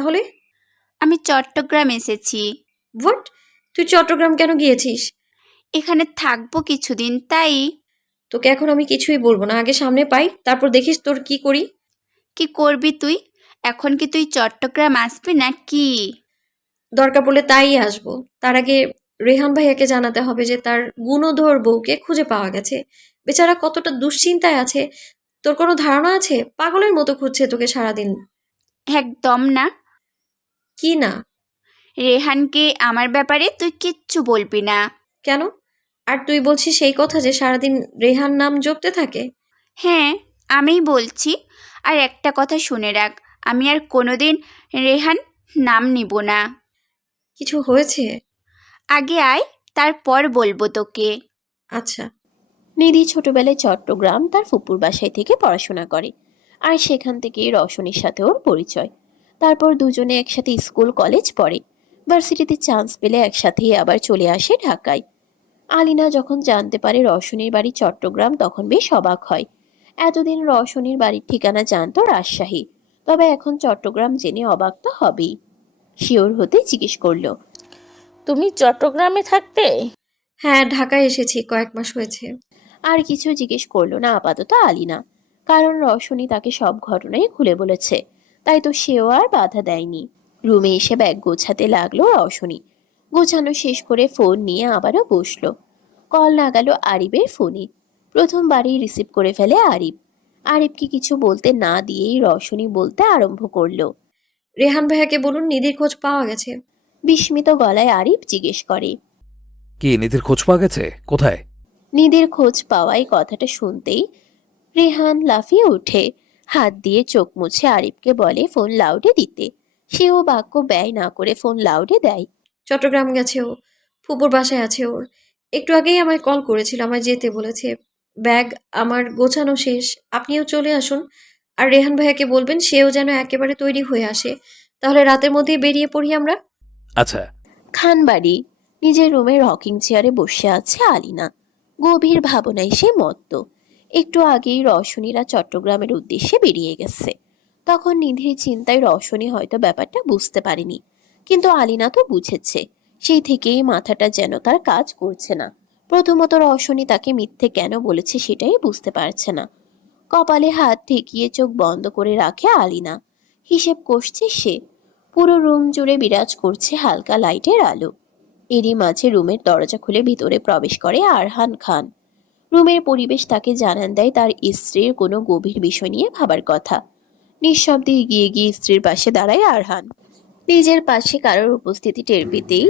তাহলে? আমি চট্টগ্রাম এসেছি। হোয়াট? তুই চট্টগ্রাম কেন গিয়েছিস? এখানে থাকবো কিছুদিন, তাই। তোকে এখন আমি কিছুই বলবো না, আগে সামনে পাই, তারপর দেখিস তোর কি করি। কি করবি তুই? এখন কি তুই চট্টগ্রাম আসবি না কি? দরকার পড়লে তাই আসবো। তার আগে রেহান ভাইয়াকে জানাতে হবে যে তার গুণধর বউকে খুঁজে পাওয়া গেছে। বেচারা কতটা দুশ্চিন্তায় আছে, তোর কোনো ধারণা আছে? পাগলের মতো খুঁজছে তোকে সারাদিন। একদম না। কি না? রেহানকে আমার ব্যাপারে তুই কিচ্ছু বলবি না। কেন? আর তুই বলছিস সেই কথা যে সারাদিন রেহান নাম জপতে থাকে? হ্যাঁ, আমিই বলছি। আর একটা কথা শুনে রাখ, আমি আর কোনোদিন রেহান নাম নিব না। কিছু হয়েছে? আগে আয়, তারপর বলবো তোকে। আচ্ছা। নিধি ছোটবেলায় চট্টগ্রাম তার ফুপুর বাসায় থেকে পড়াশোনা করে, আর সেখান থেকেই রওশনীর সাথে ওর পরিচয়। তারপর দুজনে একসাথে স্কুল কলেজ পড়ে। ভার্সিটিতে চান্স পেলে একসাথেই আবার চলে আসে ঢাকায়। আলিনা যখন জানতে পারে রওশনীর বাড়ি চট্টগ্রাম তখন বেশ অবাক হয়। এতদিন রওশনীর বাড়ির ঠিকানা জানতো রাজশাহী, তবে এখন চট্টগ্রাম জেনে অবাক তো হবেই। শিওর হতে জিজ্ঞেস করলো, তুমি চট্টগ্রামে থাকতে? হ্যাঁ, ঢাকায় এসেছি, কয়েক মাস হয়েছে। আর কিছু জিজ্ঞেস করলো না আপাতত আলিনা, কারণ রওশনী তাকে সব ঘটনাই খুলে বলেছে। তাই তো সেও আর বাধা দেয়নি। রুমে এসে ব্যাগ গোছাতে লাগলো রওশনী। গোছানো শেষ করে ফোন নিয়ে আবারও বসলো। কল লাগালো আরিফের ফোনে। প্রথমবারই রিসিভ করে ফেলে আরিফ। আরিফকে কিছু বলতে না দিয়েই রওশনী বলতে আরম্ভ করলো। রেহান ভাইয়াকে বলুন নিধির খোঁজ পাওয়া গেছে। বিস্মিত গলায় আরিফ জিজ্ঞেস করে, কি নিধির খোঁজ পাওয়া গেছে? কোথায়? নিধির খোঁজ পাওয়াই কথাটা শুনতেই রেহান লাফিয়ে ওঠে। হাত দিয়ে চোখ মুছে আরিফকে বলে ফোন লাউডে দিতে। সেও বাক্য ব্যয় না করে ফোন লাউডে দেয়। চট্টগ্রাম গেছে ও, ফুপুর বাসায় আছে ওর। একটু আগেই আমায় কল করেছিল, আমায় যেতে বলেছে। ব্যাগ আমার গোছানো শেষ, আপনিও চলে আসুন। আর রেহান ভাইয়াকে বলবেন সেও যেন একেবারে তৈরি হয়ে আসে, তাহলে রাতের মধ্যেই বেরিয়ে পড়ি আমরা। আচ্ছা। খানবাড়ি। নিজের রুমে রকিং চেয়ারে বসে আছে আলিনা। গভীর ভাবনায় সে মত্ত। একটু আগেই রওশনীরা চট্টগ্রামের উদ্দেশ্যে বেরিয়ে গেছে। তখন নিধির চিন্তায় রওশনী হয়তো ব্যাপারটা বুঝতে পারেনি, কিন্তু আলিনা তো বুঝেছে। সেই থেকেই মাথাটা যেন তার কাজ করছে না। প্রথমত রওশনী তাকে মিথ্যে কেন বলেছে সেটাই বুঝতে পারছে না। কপালে হাত ঠেকিয়ে চোখ বন্ধ করে রাখে আলিনা। হিসেব কষছে সে। পুরো রুম জুড়ে বিরাজ করছে হালকা লাইটের আলো। এরই মাঝে রুমের দরজা খুলে ভিতরে প্রবেশ করে আরহান খান। রুমের পরিবেশ তাকে জানান দেয় তার স্ত্রীর কোনো গভীর বিষয় নিয়ে ভাবার কথা। নিঃশব্দে এগিয়ে গিয়ে স্ত্রীর পাশে দাঁড়ায় আরহান। নিজের পাশে কারোর উপস্থিতি টের পেতেই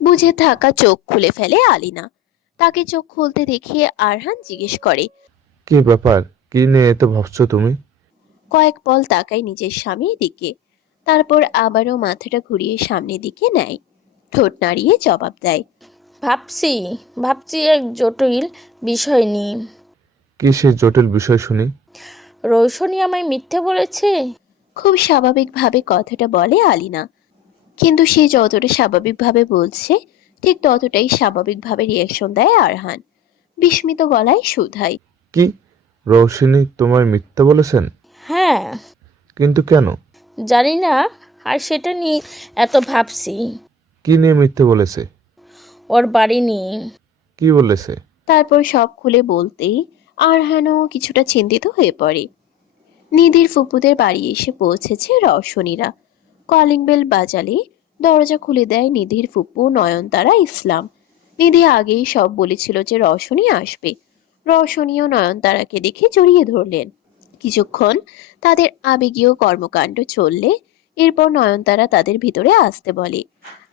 বুঝে থাকা চোখ খুলে ফেলে আলিনা। তাকে চোখ খুলতে দেখিয়ে আরহান জিজ্ঞেস করে, কি ব্যাপার? কি নিয়ে এত ভাবছো তুমি? কয়েক পল তাকায় নিজের স্বামীর দিকে, তারপর আবারও মাথাটা ঘুরিয়ে সামনের দিকে নেয়। ঠোঁট নাড়িয়ে জবাব দেয়, ভাবছি ভাবছি এক জটিল বিষয় নিয়ে। কি সেই জটিল বিষয় শুনি? রৌশনী আমায় মিথ্যে বলেছে। খুব স্বাভাবিকভাবে কথাটা বলে আলিনা, কিন্তু সে যতটা স্বাভাবিকভাবে বলছে ঠিক ততটাই স্বাভাবিকভাবে রিয়াকশন দেয় আরহান। বিস্মিত গলায় শুধায়, কি, রৌশিনী তোমায় মিথ্যা বলেছেন? হ্যাঁ। কিন্তু কেন? জানি না, আর সেটা নিয়ে এত ভাবছি। কি নিয়ে মিথ্যে বলেছে? ওর বাড়ি নিয়ে। কি বলেছে? তারপর সব খুলে বলতেই আরহানও কিছুটা চিন্তিত হয়ে পড়ে। নিধির ফুপুদের বাড়ি এসে পৌঁছেছে রওশনীরা। কলিং বেল বাজালে দরজা খুলে দেয় নিধির ফুপু নয়নতারা ইসলাম। নিধি আগেই সব বলেছিল যে রওশনী আসবে। রওশনী ও নয়নতারাকে দেখে জড়িয়ে ধরলেন। কিছুক্ষণ তাদের আবেগীয় কর্মকাণ্ড চললে এরপর নয়নতারা তাদের ভিতরে আসতে বলে।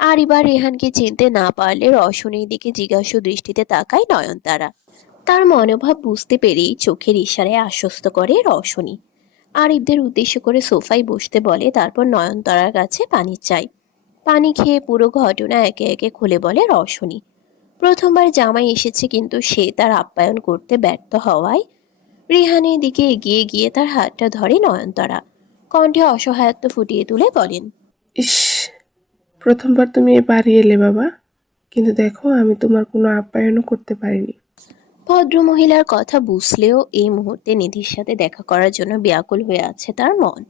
আর এবার রেহানকে চিনতে না পারলে রওশনীর দিকে জিজ্ঞাসু দৃষ্টিতে তাকায় নয়নতারা। তার মনোভাব বুঝতে পেরেই চোখের ইশারায় আশ্বস্ত করে রওশনী। আরিফদের উদ্দেশ্য করে সোফায় বসতে বলে, তারপর নয়নতারার কাছে পানি চাই। পানি খেয়ে পুরো ঘটনা একে একে খুলে বলে রওশনী। প্রথমবার জামাই এসেছে, কিন্তু সে তার আপ্যায়ন করতে ব্যর্থ হওয়ায় রিহানের দিকে এগিয়ে গিয়ে তার হাতটা ধরে নয়নতারা। কণ্ঠে অসহায়ত্ব ফুটিয়ে তুলে বলেন, ইস, প্রথমবার তুমি এ বাড়ি এলে বাবা, কিন্তু দেখো আমি তোমার কোনো আপ্যায়নও করতে পারিনি। ভদ্রমহিলার কথা বুঝলেও এই মুহূর্তে নিধির সাথে দেখা করার জন্য ব্যাকুল হয়ে আছে তার মন।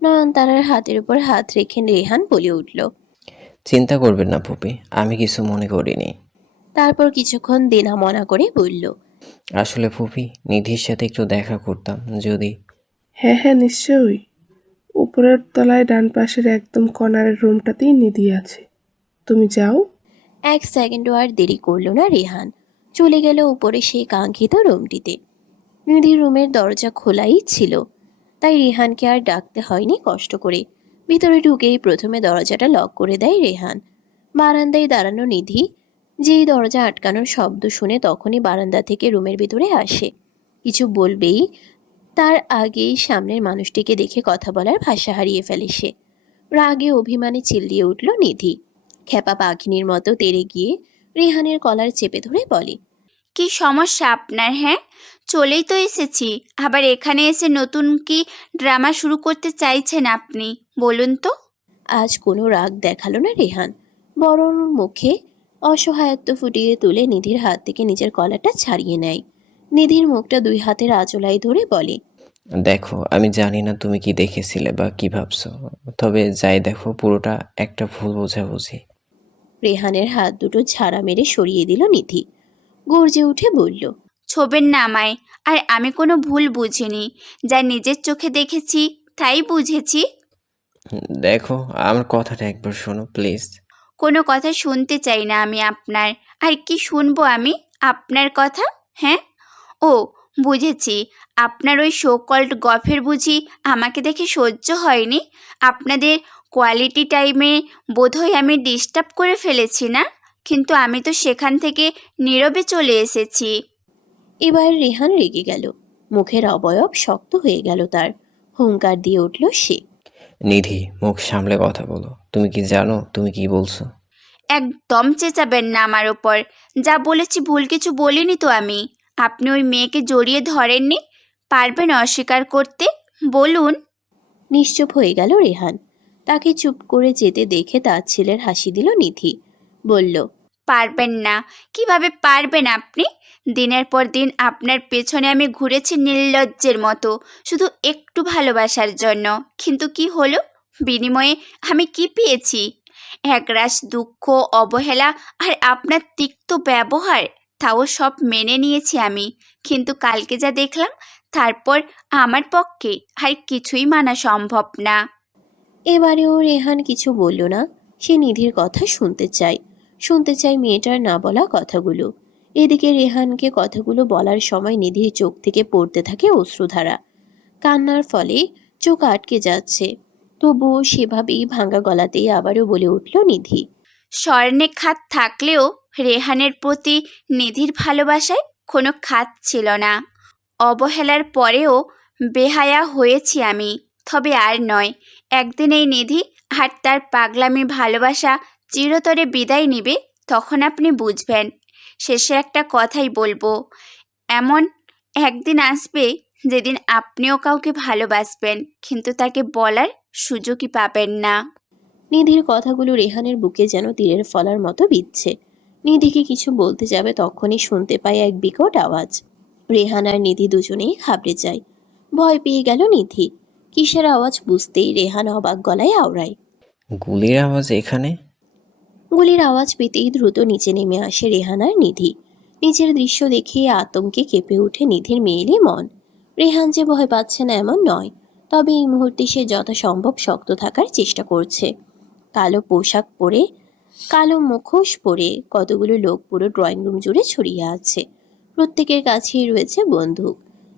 নয়নতারার হাতের উপর হাত রেখে রেহান বলে উঠল। চিন্তা করবেন না ফুপি, আমি কিছু মনে করিনি। তারপর কিছুক্ষণ দেনা মনা করে বলল, আসলে ফুপি, নিধির সাথে একটু দেখা করতাম যদি। হ্যাঁ হ্যাঁ, নিশ্চয়ই। উপরের তলায় ডান পাশের একদম কর্নারের রুমটাতেই নিধি আছে, তুমি যাও। 1 সেকেন্ডও আর দেরি করলো না রেহান, চলে গেল উপরে সেই কাঙ্ক্ষিত রুমটিতে। নিধির রুমের দরজা খোলাই ছিল, তাই রেহানকে আর ডাকতে হয়নি কষ্ট করে। ভিতরে ঢুকেই প্রথমে দরজাটা লক করে দেয় রেহান। বারান্দায় দাঁড়ানো নিধি যেই দরজা আটকানোর শব্দ শুনে তখনই বারান্দা থেকে রুমের ভিতরে আসে। কিছু বলবেই তার আগেই সামনের মানুষটিকে দেখে কথা বলার ভাষা হারিয়ে ফেলে সে। রাগে অভিমানে চিল্লিয়ে উঠল নিধি। খেপা পাখিনীর মতো তেড়ে গিয়ে রেহানের কলার চেপে ধরে বলে, কি সমস্যা আপনার? হ্যাঁ, চলেই তো এসেছি, আবার এখানে এসে নতুন কি ড্রামা শুরু করতে চাইছেন আপনি? বলুন তো। আজ কোনো রাগ দেখালো না রেহান, বরং মুখে অসহায়ত্ব ফুটিয়ে তুলে নিধির হাত থেকে নিজের কলারটা ছাড়িয়ে নেয়। নিধির মুখটা 2 হাতের আঁচলায় ধরে বলে, দেখো, আমি জানি না তুমি কি দেখেছিলে বা কি ভাবছো, তবে যাই দেখো পুরোটা একটা ভুল বোঝাবুঝি। রেহানের হাত দুটো ঝাড়া মেরে সরিয়ে দিল নিধি। গর্জে উঠে বলল, ছোবেন না আমায়। আর আমি কোনো ভুল বুঝিনি, যা নিজের চোখে দেখেছি তাই বুঝেছি। দেখো, আমার কথাটা একবার শোনো প্লিজ। কোনো কথা শুনতে চাই না আমি আপনার। আর কি শুনবো আমি আপনার কথা? হ্যাঁ, ও বুঝেছি, আপনার ওই শো কল্ড গফের বুঝি আমাকে দেখে সহ্য হয়নি। আপনাদের কোয়ালিটি টাইমে বোধহয় আমি ডিস্টার্ব করে ফেলেছি না? কিন্তু আমি তো সেখান থেকে নীরবে চলে এসেছি। এবার রেহান রেগে গেল, মুখের অবয়ব শক্ত হয়ে গেল তার। হুঙ্কার দিয়ে উঠল সে, নিধি, মুখ সামলে কথা বলো। তুমি কি জানো তুমি কি বলছো? একদম চেঁচাবেন না আমার ওপর। যা বলেছি ভুল কিছু বলিনি তো আমি। আপনি ওই মেয়েকে জড়িয়ে ধরেননি, পারবেন অস্বীকার করতে? বলুন। নিশ্চুপ হয়ে গেল রেহান। তাকে চুপ করে যেতে দেখে তার ছেলের হাসি দিল নিধি। বলল, পারবেন না? কিভাবে পারবেন আপনি? দিনের পর দিন আপনার পেছনে আমি ঘুরেছি নির্লজ্জের মতো, শুধু একটু ভালোবাসার জন্য। কিন্তু কি হলো? বিনিময়ে আমি কি পেয়েছি? একরাশ দুঃখ, অবহেলা আর আপনার তিক্ত ব্যবহার। তাও সব মেনে নিয়েছি আমি, কিন্তু কালকে যা দেখলাম তারপর আমার পক্ষে আর কিছুই মানা সম্ভব না। এবারেও রেহান কিছু বলল না। সে নিধির কথা শুনতে চায় মেয়েটার না বলা কথাগুলো। এদিকে রেহানকে কথাগুলো বলার সময় নিধির চোখ থেকে পড়তে থাকে অশ্রুধারা। কান্নার ফলে চোখ আটকে যাচ্ছে, তবুও সেভাবেই ভাঙা গলাতেই আবারও বলে উঠল নিধি। স্বর্ণে খাত থাকলেও রেহানের প্রতি নিধির ভালোবাসায় কোনো খাত ছিল না। অবহেলার পরেও বেহায়া হয়েছি আমি, তবে আর নয়। একদিন এই নিধি আর তার পাগলামি ভালোবাসা চিরতরে বিদায় নিবে, তখন আপনি বুঝবেন। শেষে একটা কথাই বলবো, এমন একদিন আসবে যেদিন আপনিও কাউকে ভালোবাসবেন, কিন্তু তাকে বলার সুযোগই পাবেন না। নিধির কথাগুলো রেহানের বুকে যেন তীরের ফলার মতো বিচ্ছে। নিধিকে কিছু বলতে যাবে তখনই শুনতে পায় এক বিকট আওয়াজ। রেহান আর নিধি দুজনেই ঘাবড়ে যায়। ভয় পেয়ে গেল নিধি। কিসের আওয়াজ বুঝতেই রেহান অবাক গলায় আওড়ায়। গুলির আওয়াজ এখানে? গুলির আওয়াজ পেতেই দ্রুত নিচে নেমে আসে রেহান আর নিধি। নিচের দৃশ্য দেখে আতঙ্কে কেঁপে ওঠে নিধির মেয়েলি মন। রেহান যে ভয় পাচ্ছে না এমন নয়, তবে এই মুহূর্তে সে যথাসম্ভব শক্ত থাকার চেষ্টা করছে। কালো পোশাক পরে, কালো মুখোশ পরে কতগুলো লোক পুরো ড্রয়িং রুম জুড়ে ছড়িয়ে আছে। প্রত্যেকের কাছেই রয়েছে বন্দুক।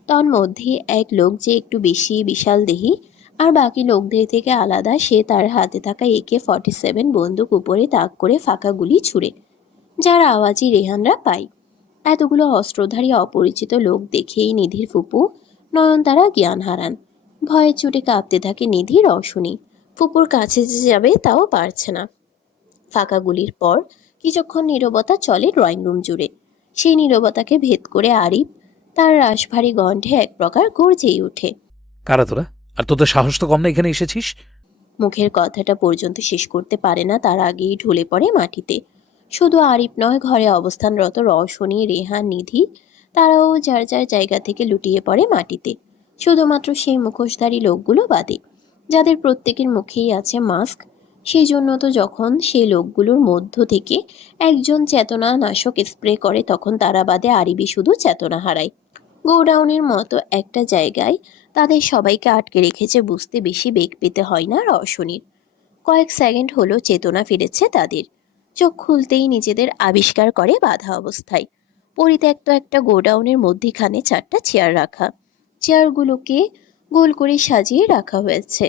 তন্মধ্যে এক লোক যে একটু বেশি বিশাল দেহী আর বাকি লোকদের থেকে আলাদা, সে তার হাতে থাকা AK-47 বন্দুক উপরে তাক করে ফাঁকা গুলি ছুড়ে, যার আওয়াজই রেহানরা পায়। এতগুলো অস্ত্রধারী অপরিচিত লোক দেখেই নিধির ফুপু নয়নতারা জ্ঞান হারান। ভয়ে চুটে কাঁপতে থাকে নিধি রওশনী। ফুপুর কাছে যে যাবে তাও পারছে না। ফাঁকা গুলির পর কিছুক্ষণ নীরবতা চলে ড্রয়িং রুম জুড়ে। সেই নীরবতাকে ভেদ করে আরিফ তার রাশভারী গণ্ঠে এক প্রকার গর্জেই ওঠে। কারা তোরা? আর তোদের সাহস তো কম না এখানে এসেছিস? মুখের কথাটা পর্যন্ত শেষ করতে পারে না, তার আগেই ঢলে পড়ে মাটিতে। শুধু আরিফ নয়, ঘরে অবস্থানরত রওশনী, রেহান, নিধি তারাও যার যার জায়গা থেকে লুটিয়ে পড়ে মাটিতে। শুধুমাত্র সেই মুখোশধারী লোকগুলো বাদে, যাদের প্রত্যেকের মুখেই আছে মাস্ক। সেই জন্য তো যখন সেই লোকগুলোর মধ্য থেকে একজন চেতনা নাশক স্প্রে করে তখন তারা বাদে আরিবি শুধু চেতনা হারায়। গোডাউনের মতো একটা জায়গায় তাদের সবাইকে আটকে রেখেছে বুঝতে বেশি বেগ পেতে হয় না রওশনীর। কয়েক সেকেন্ড হলো চেতনা ফিরেছে তাদের। চোখ খুলতেই নিজেদের আবিষ্কার করে বাধা অবস্থায়। পরিত্যক্ত একটা গোডাউনের মধ্যিখানে 4টা চেয়ার রাখা। চেয়ারগুলোকে গোল করে সাজিয়ে রাখা হয়েছে।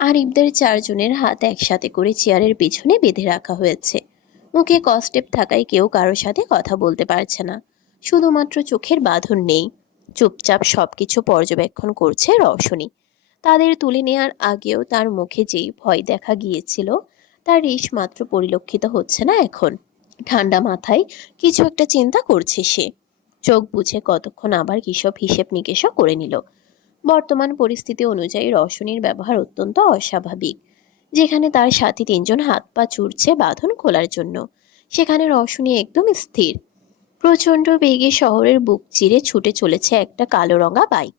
আরিফদের 4জনের হাত একসাথে করে চেয়ারের পেছনে বেঁধে রাখা হয়েছে। মুখে কস্টেপ থাকায় কেউ কারোর সাথে কথা বলতে পারছে না। শুধুমাত্র চোখের বাঁধন নেই। চুপচাপ সবকিছু পর্যবেক্ষণ করছে রওশনী। তাদের তুলে নেয়ার আগেও তার মুখে যেই ভয় দেখা গিয়েছিল তার রেশ মাত্র পরিলক্ষিত হচ্ছে না এখন। ঠান্ডা মাথায় কিছু একটা চিন্তা করছে সে। চোখ বুঝে কতক্ষণ আবার কিসব হিসেব নিকেশও করে নিল। বর্তমান পরিস্থিতি অনুযায়ী রওশনীর ব্যবহার অত্যন্ত অস্বাভাবিক। যেখানে তার সাথী 3জন হাত পা চুরছে বাঁধন খোলার জন্য, সেখানে রওশনী একদম স্থির। প্রচণ্ড বেগে শহরের বুক চিরে ছুটে চলেছে একটা কালো রঙা বাইক।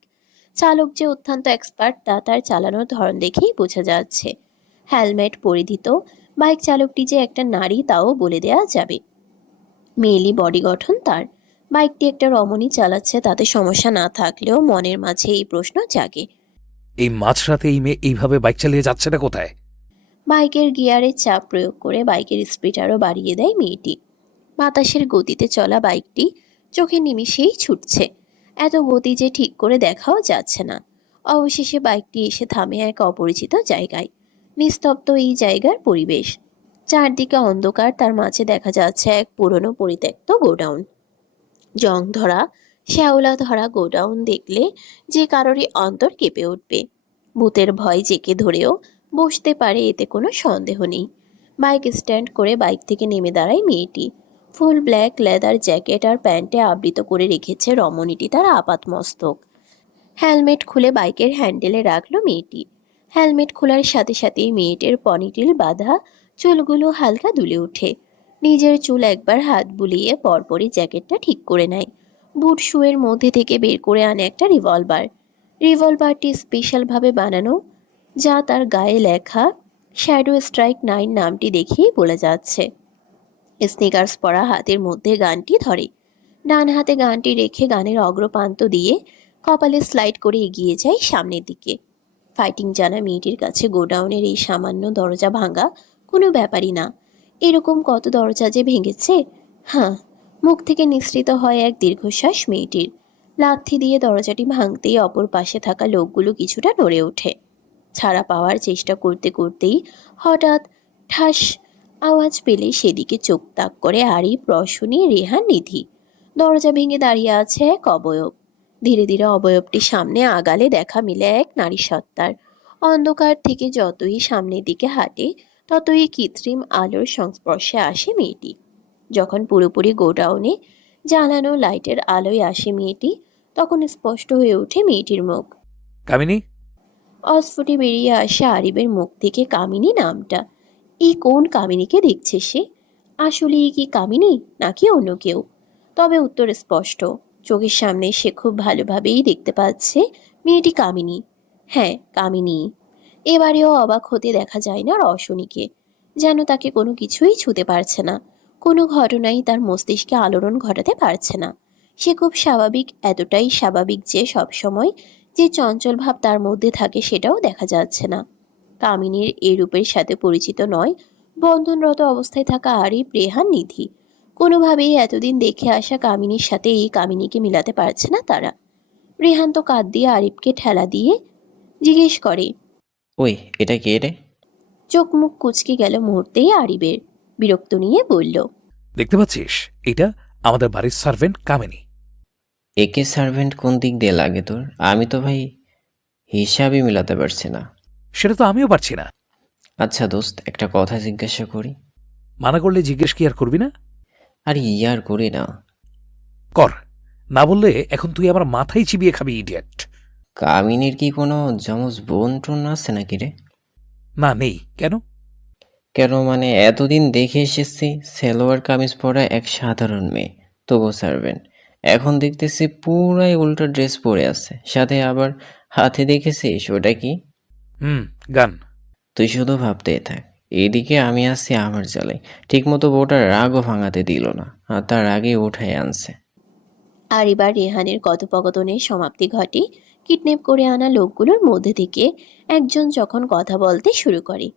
চালক যে অত্যন্ত এক্সপার্ট তা তার চালানোর ধরন দেখেই বোঝা যাচ্ছে। হেলমেট পরিহিত বাইক চালকটি যে একটা নারী তাও বলে দেয়া যাবে। মেয়েলি বডি গঠন তার। বাইকটি একটা রমণী চালাচ্ছে তাতে সমস্যা না থাকলেও মনের মাঝে এই প্রশ্ন জাগে। এই মাঝরাতে এই মেয়ে এইভাবে বাইক চালিয়ে যাচ্ছে না কোথায়? বাইকের গিয়ারে চাপ প্রয়োগ করে বাইকের স্পিড আরও বাড়িয়ে দেয় মেয়েটি। বাতাসের গতিতে চলা বাইকটি চোখের নিমিষেই ছুটছে। এত গতি যে ঠিক করে দেখাও যাচ্ছে না। অবশেষে বাইকটি এসে থামে এক অপরিচিত জায়গায়। নিস্তব্ধ এই জায়গার পরিবেশ। চারদিকে অন্ধকার, তার মাঝে দেখা যাচ্ছে এক পুরনো পরিত্যক্ত গোডাউন। জং ধরা শ্যাওলা ধরা গোডাউন দেখলে যে কারোরই অন্তর কেঁপে উঠবে। ভূতের ভয় জেকে ধরেও বসতে পারে এতে কোনো সন্দেহ নেই। বাইক স্ট্যান্ড করে বাইক থেকে নেমে দাঁড়ায় মেয়েটি। ফুল ব্ল্যাক লেদার জ্যাকেট আর প্যান্টে আবৃত করে রেখেছে রমণীটি তার আপাত মস্তক। হেলমেট খুলে বাইকের হ্যান্ডেলে রাখলো মেয়েটি। হেলমেট খোলার সাথে সাথেই মেয়েটির পনিটেল বাঁধা চুলগুলো হালকা দুলে ওঠে। নিজের চুল একবার হাত বুলিয়ে পরপরই জ্যাকেটটা ঠিক করে নেয়। বুট শুয়ের মধ্যে থেকে বের করে আনে একটা রিভলভার। রিভলভারটি স্পেশালভাবে বানানো, যা তার গায়ে লেখা শ্যাডো স্ট্রাইক 9 নামটি দেখেই বলে যাচ্ছে। স্নিকার্স পরা হাতের মধ্যে গানটি ধরে। ডান হাতে গানটি রেখে গানের অগ্রপ্রান্ত দিয়ে কপালে স্লাইড করে এগিয়ে যায় সামনের দিকে। ফাইটিং জানা মেয়েটির কাছে গোডাউনের এই সামান্য দরজা ভাঙা কোনো ব্যাপারই না। এরকম কত দরজা যে ভেঙেছে। হ্যাঁ, মুখ থেকে নিঃসৃত হয় এক দীর্ঘশ্বাস মেয়েটির। লাথি দিয়ে দরজাটি ভাঙতেই অপর পাশে থাকা লোকগুলো কিছুটা নড়ে ওঠে। ছাড়া পাওয়ার চেষ্টা করতে করতেই হঠাৎ ঠাস আওয়াজ পেলে সেদিকে চোখ তাক করে আরিফ, রওশনী, রেহান, নিধি। দরজা ভেঙে দাঁড়িয়ে আছে এক অবয়ব। ধীরে ধীরে অবয়বটি সামনে আগালে দেখা মিলে এক নারী সত্তার। অন্ধকার থেকে যতই সামনের দিকে হাঁটে ততই কৃত্রিম আলোর সংস্পর্শে আসে মেয়েটি। যখন পুরোপুরি গোডাউনে জ্বালানো লাইটের আলোয় আসে মেয়েটি, তখন স্পষ্ট হয়ে ওঠে মেয়েটির মুখ। কামিনী? অস্ফুটে বেরিয়ে আসে আরিবের মুখ থেকে কামিনী নামটা। এই কোন কামিনীকে দেখছে সে? আসলেই কি কামিনী নাকি অন্য কেউ? তবে উত্তর স্পষ্ট। চোখের সামনে সে খুব ভালোভাবেই দেখতে পাচ্ছে মেয়েটি কামিনী। হ্যাঁ, কামিনী। এবারেও অবাক হতে দেখা যায় না রওশনীকে। যেন তাকে কোনো কিছুই ছুঁতে পারছে না। কোনো ঘটনাই তার মস্তিষ্কে আলোড়ন ঘটাতে পারছে না। সে খুব স্বাভাবিক, এতটাই স্বাভাবিক যে সবসময় যে চঞ্চল ভাব তার মধ্যে থাকে সেটাও দেখা যাচ্ছে না। কামিনীর এই রূপের সাথে পরিচিত নয় বন্ধনরত অবস্থায় থাকা আরিফ, রেহান, নিধি। কোনোভাবেই এতদিন দেখে আসা কামিনীর সাথে এই কামিনীকে মিলাতে পারছে না তারা। রেহান তো কাঁধ দিয়ে আরিফকে ঠেলা দিয়ে জিজ্ঞেস করে। ওই, এটা কে রে? চোখ মুখ কুঁচকে গেল মুহূর্তেই আরিবের। বিরক্ত নিয়ে বলল, দেখতে পাচ্ছিস, এটা আমাদের বাড়ির সার্ভেন্ট কামিনী। একে সার্ভেন্ট কোন দিক দিয়ে লাগে তোর? আমি তো ভাই হিসাবই মিলাতে পারছি না। সেটা তো আমিও পারছি না। আচ্ছা দোস্ত, একটা কথা জিজ্ঞাসা করি? মানা করলে জিজ্ঞেস কি আর করবি না? আর ইয়ার করি না। কর। না বললে এখন তুই আমার মাথায় চিবিয়ে খাবি, ইডিয়েট। কামিনীর কি কোনো যমজ বোন টোন আছে নাকি রে? না, নেই। কেন? কেন মানে, এতদিন দেখে এসেছি সালোয়ার কামিজ পরা এক সাধারণ মেয়ে, তবু সার্ভেন্ট। এখন দেখতেছি পুরাই উল্টো ড্রেস পরে আছে, সাথে আবার হাতে দেখেছিস ওটা কি? গান। তুই শুধু ভাবতেই থাক, এদিকে আমি আসছি আমার জালে। ঠিকমতো বউটার রাগও ভাঙাতে দিল না, আর তার আগেই উঠাই আনছে। আর এবার রেহানের কথোপকথনের সমাপ্তি ঘটে। কিডন্যাপ করে আনা লোকগুলোর মধ্যে থেকে একজন যখন কথা বলতে শুরু করে।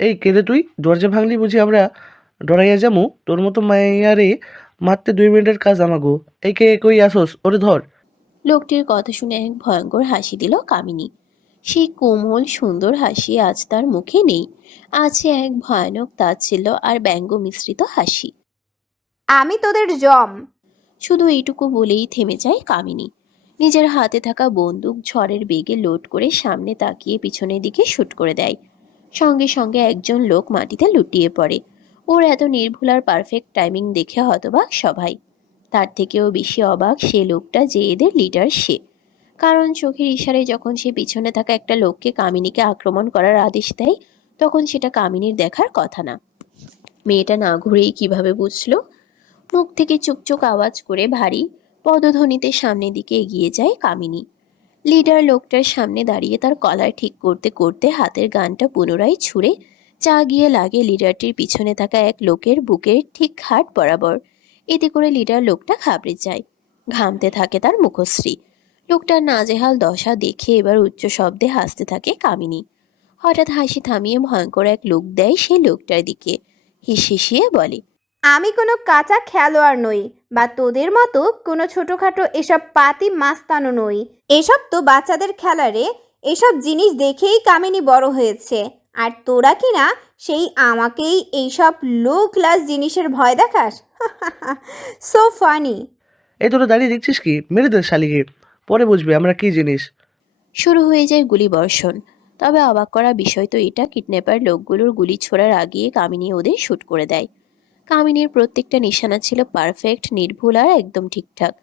এই কেঁদে তুই দরজা ভাঙলি বুঝি আমরা ডরাইয়া যামু? তোর মতো মাইয়ারে মারতে 2 মিনিটের কাজ আমাগো। এই কে কই আসোস, ওরে ধর। লোকটির কথা শুনে এক ভয়ঙ্কর হাসি দিল কামিনী। সেই কোমল সুন্দর হাসি আজ তার মুখে নেই, আছে এক ভয়ানক তাচ্ছিল্য আর ব্যঙ্গ মিশ্রিত হাসি। আমি তোদের জম। শুধু এইটুকু বলেই থেমে যায় কামিনী। নিজের হাতে থাকা বন্দুক ঝড়ের বেগে লোড করে সামনে তাকিয়ে পিছনের দিকে শুট করে দেয়। সঙ্গে সঙ্গে একজন লোক মাটিতে লুটিয়ে পড়ে। ওর এত নির্ভুল আর পারফেক্ট টাইমিং দেখে হতবাক সবাই। তার থেকেও বেশি অবাক সে লোকটা যে এদের লিডার সে। কারণ চোখের ইশারায় যখন সে পিছনে থাকা একটা লোককে কামিনীকে আক্রমণ করার আদেশ দেয়, তখন সেটা কামিনীর দেখার কথা না। মেয়েটা না ঘুরেই কিভাবে বুঝলো? মুখ থেকে চুকচুক আওয়াজ করে ভারী পদধ্বনিতে সামনের দিকে এগিয়ে যায় কামিনী। লিডার লোকটার সামনে দাঁড়িয়ে তার কলার ঠিক করতে করতে হাতের গানটা পুনরায় ছুঁড়ে চা গিয়ে লাগে লিডারটির পিছনে থাকা এক লোকের বুকের ঠিক হাট বরাবর। এতে করে লিডার লোকটা ঘাবড়ে যায়। ঘামতে থাকে তার মুখশ্রী। লোকটার নাজেহাল দশা দেখে এবার উচ্চ শব্দে হাসতে থাকে কামিনী। হঠাৎ হাসি থামিয়ে ভয়ঙ্কর এক লোক দেয় সেই লোকটার দিকে। হিসিয়ে বলে, আমি কোনো কাঁচা খেলোয়াড় নই, বা তোদের মতো কোনো ছোটোখাটো এসব পাতি মাস্তানও নই। এসব তো বাচ্চাদের খেলা রে। এসব জিনিস দেখেই কামিনী বড় হয়েছে। আর তোরা কি না সেই আমাকেই এইসব লো ক্লাস জিনিসের ভয় দেখাস? So funny. এই তোরা দাঁড়িয়ে দেখছিস কি? মেরে দে শালিকে, পরে বুঝবি আমরা কি জিনিস। শুরু হয়ে যায় গুলিবর্ষণ। তবে অবাক করা বিষয় তো এটা, কিডন্যাপার লোকগুলোর গুলি ছোড়ার আগে কামিনী ওদের শুট করে দেয়। কামিনীর প্রত্যেকটা নিশানা ছিল পারফেক্ট, নির্ভুল আর একদম ঠিকঠাক।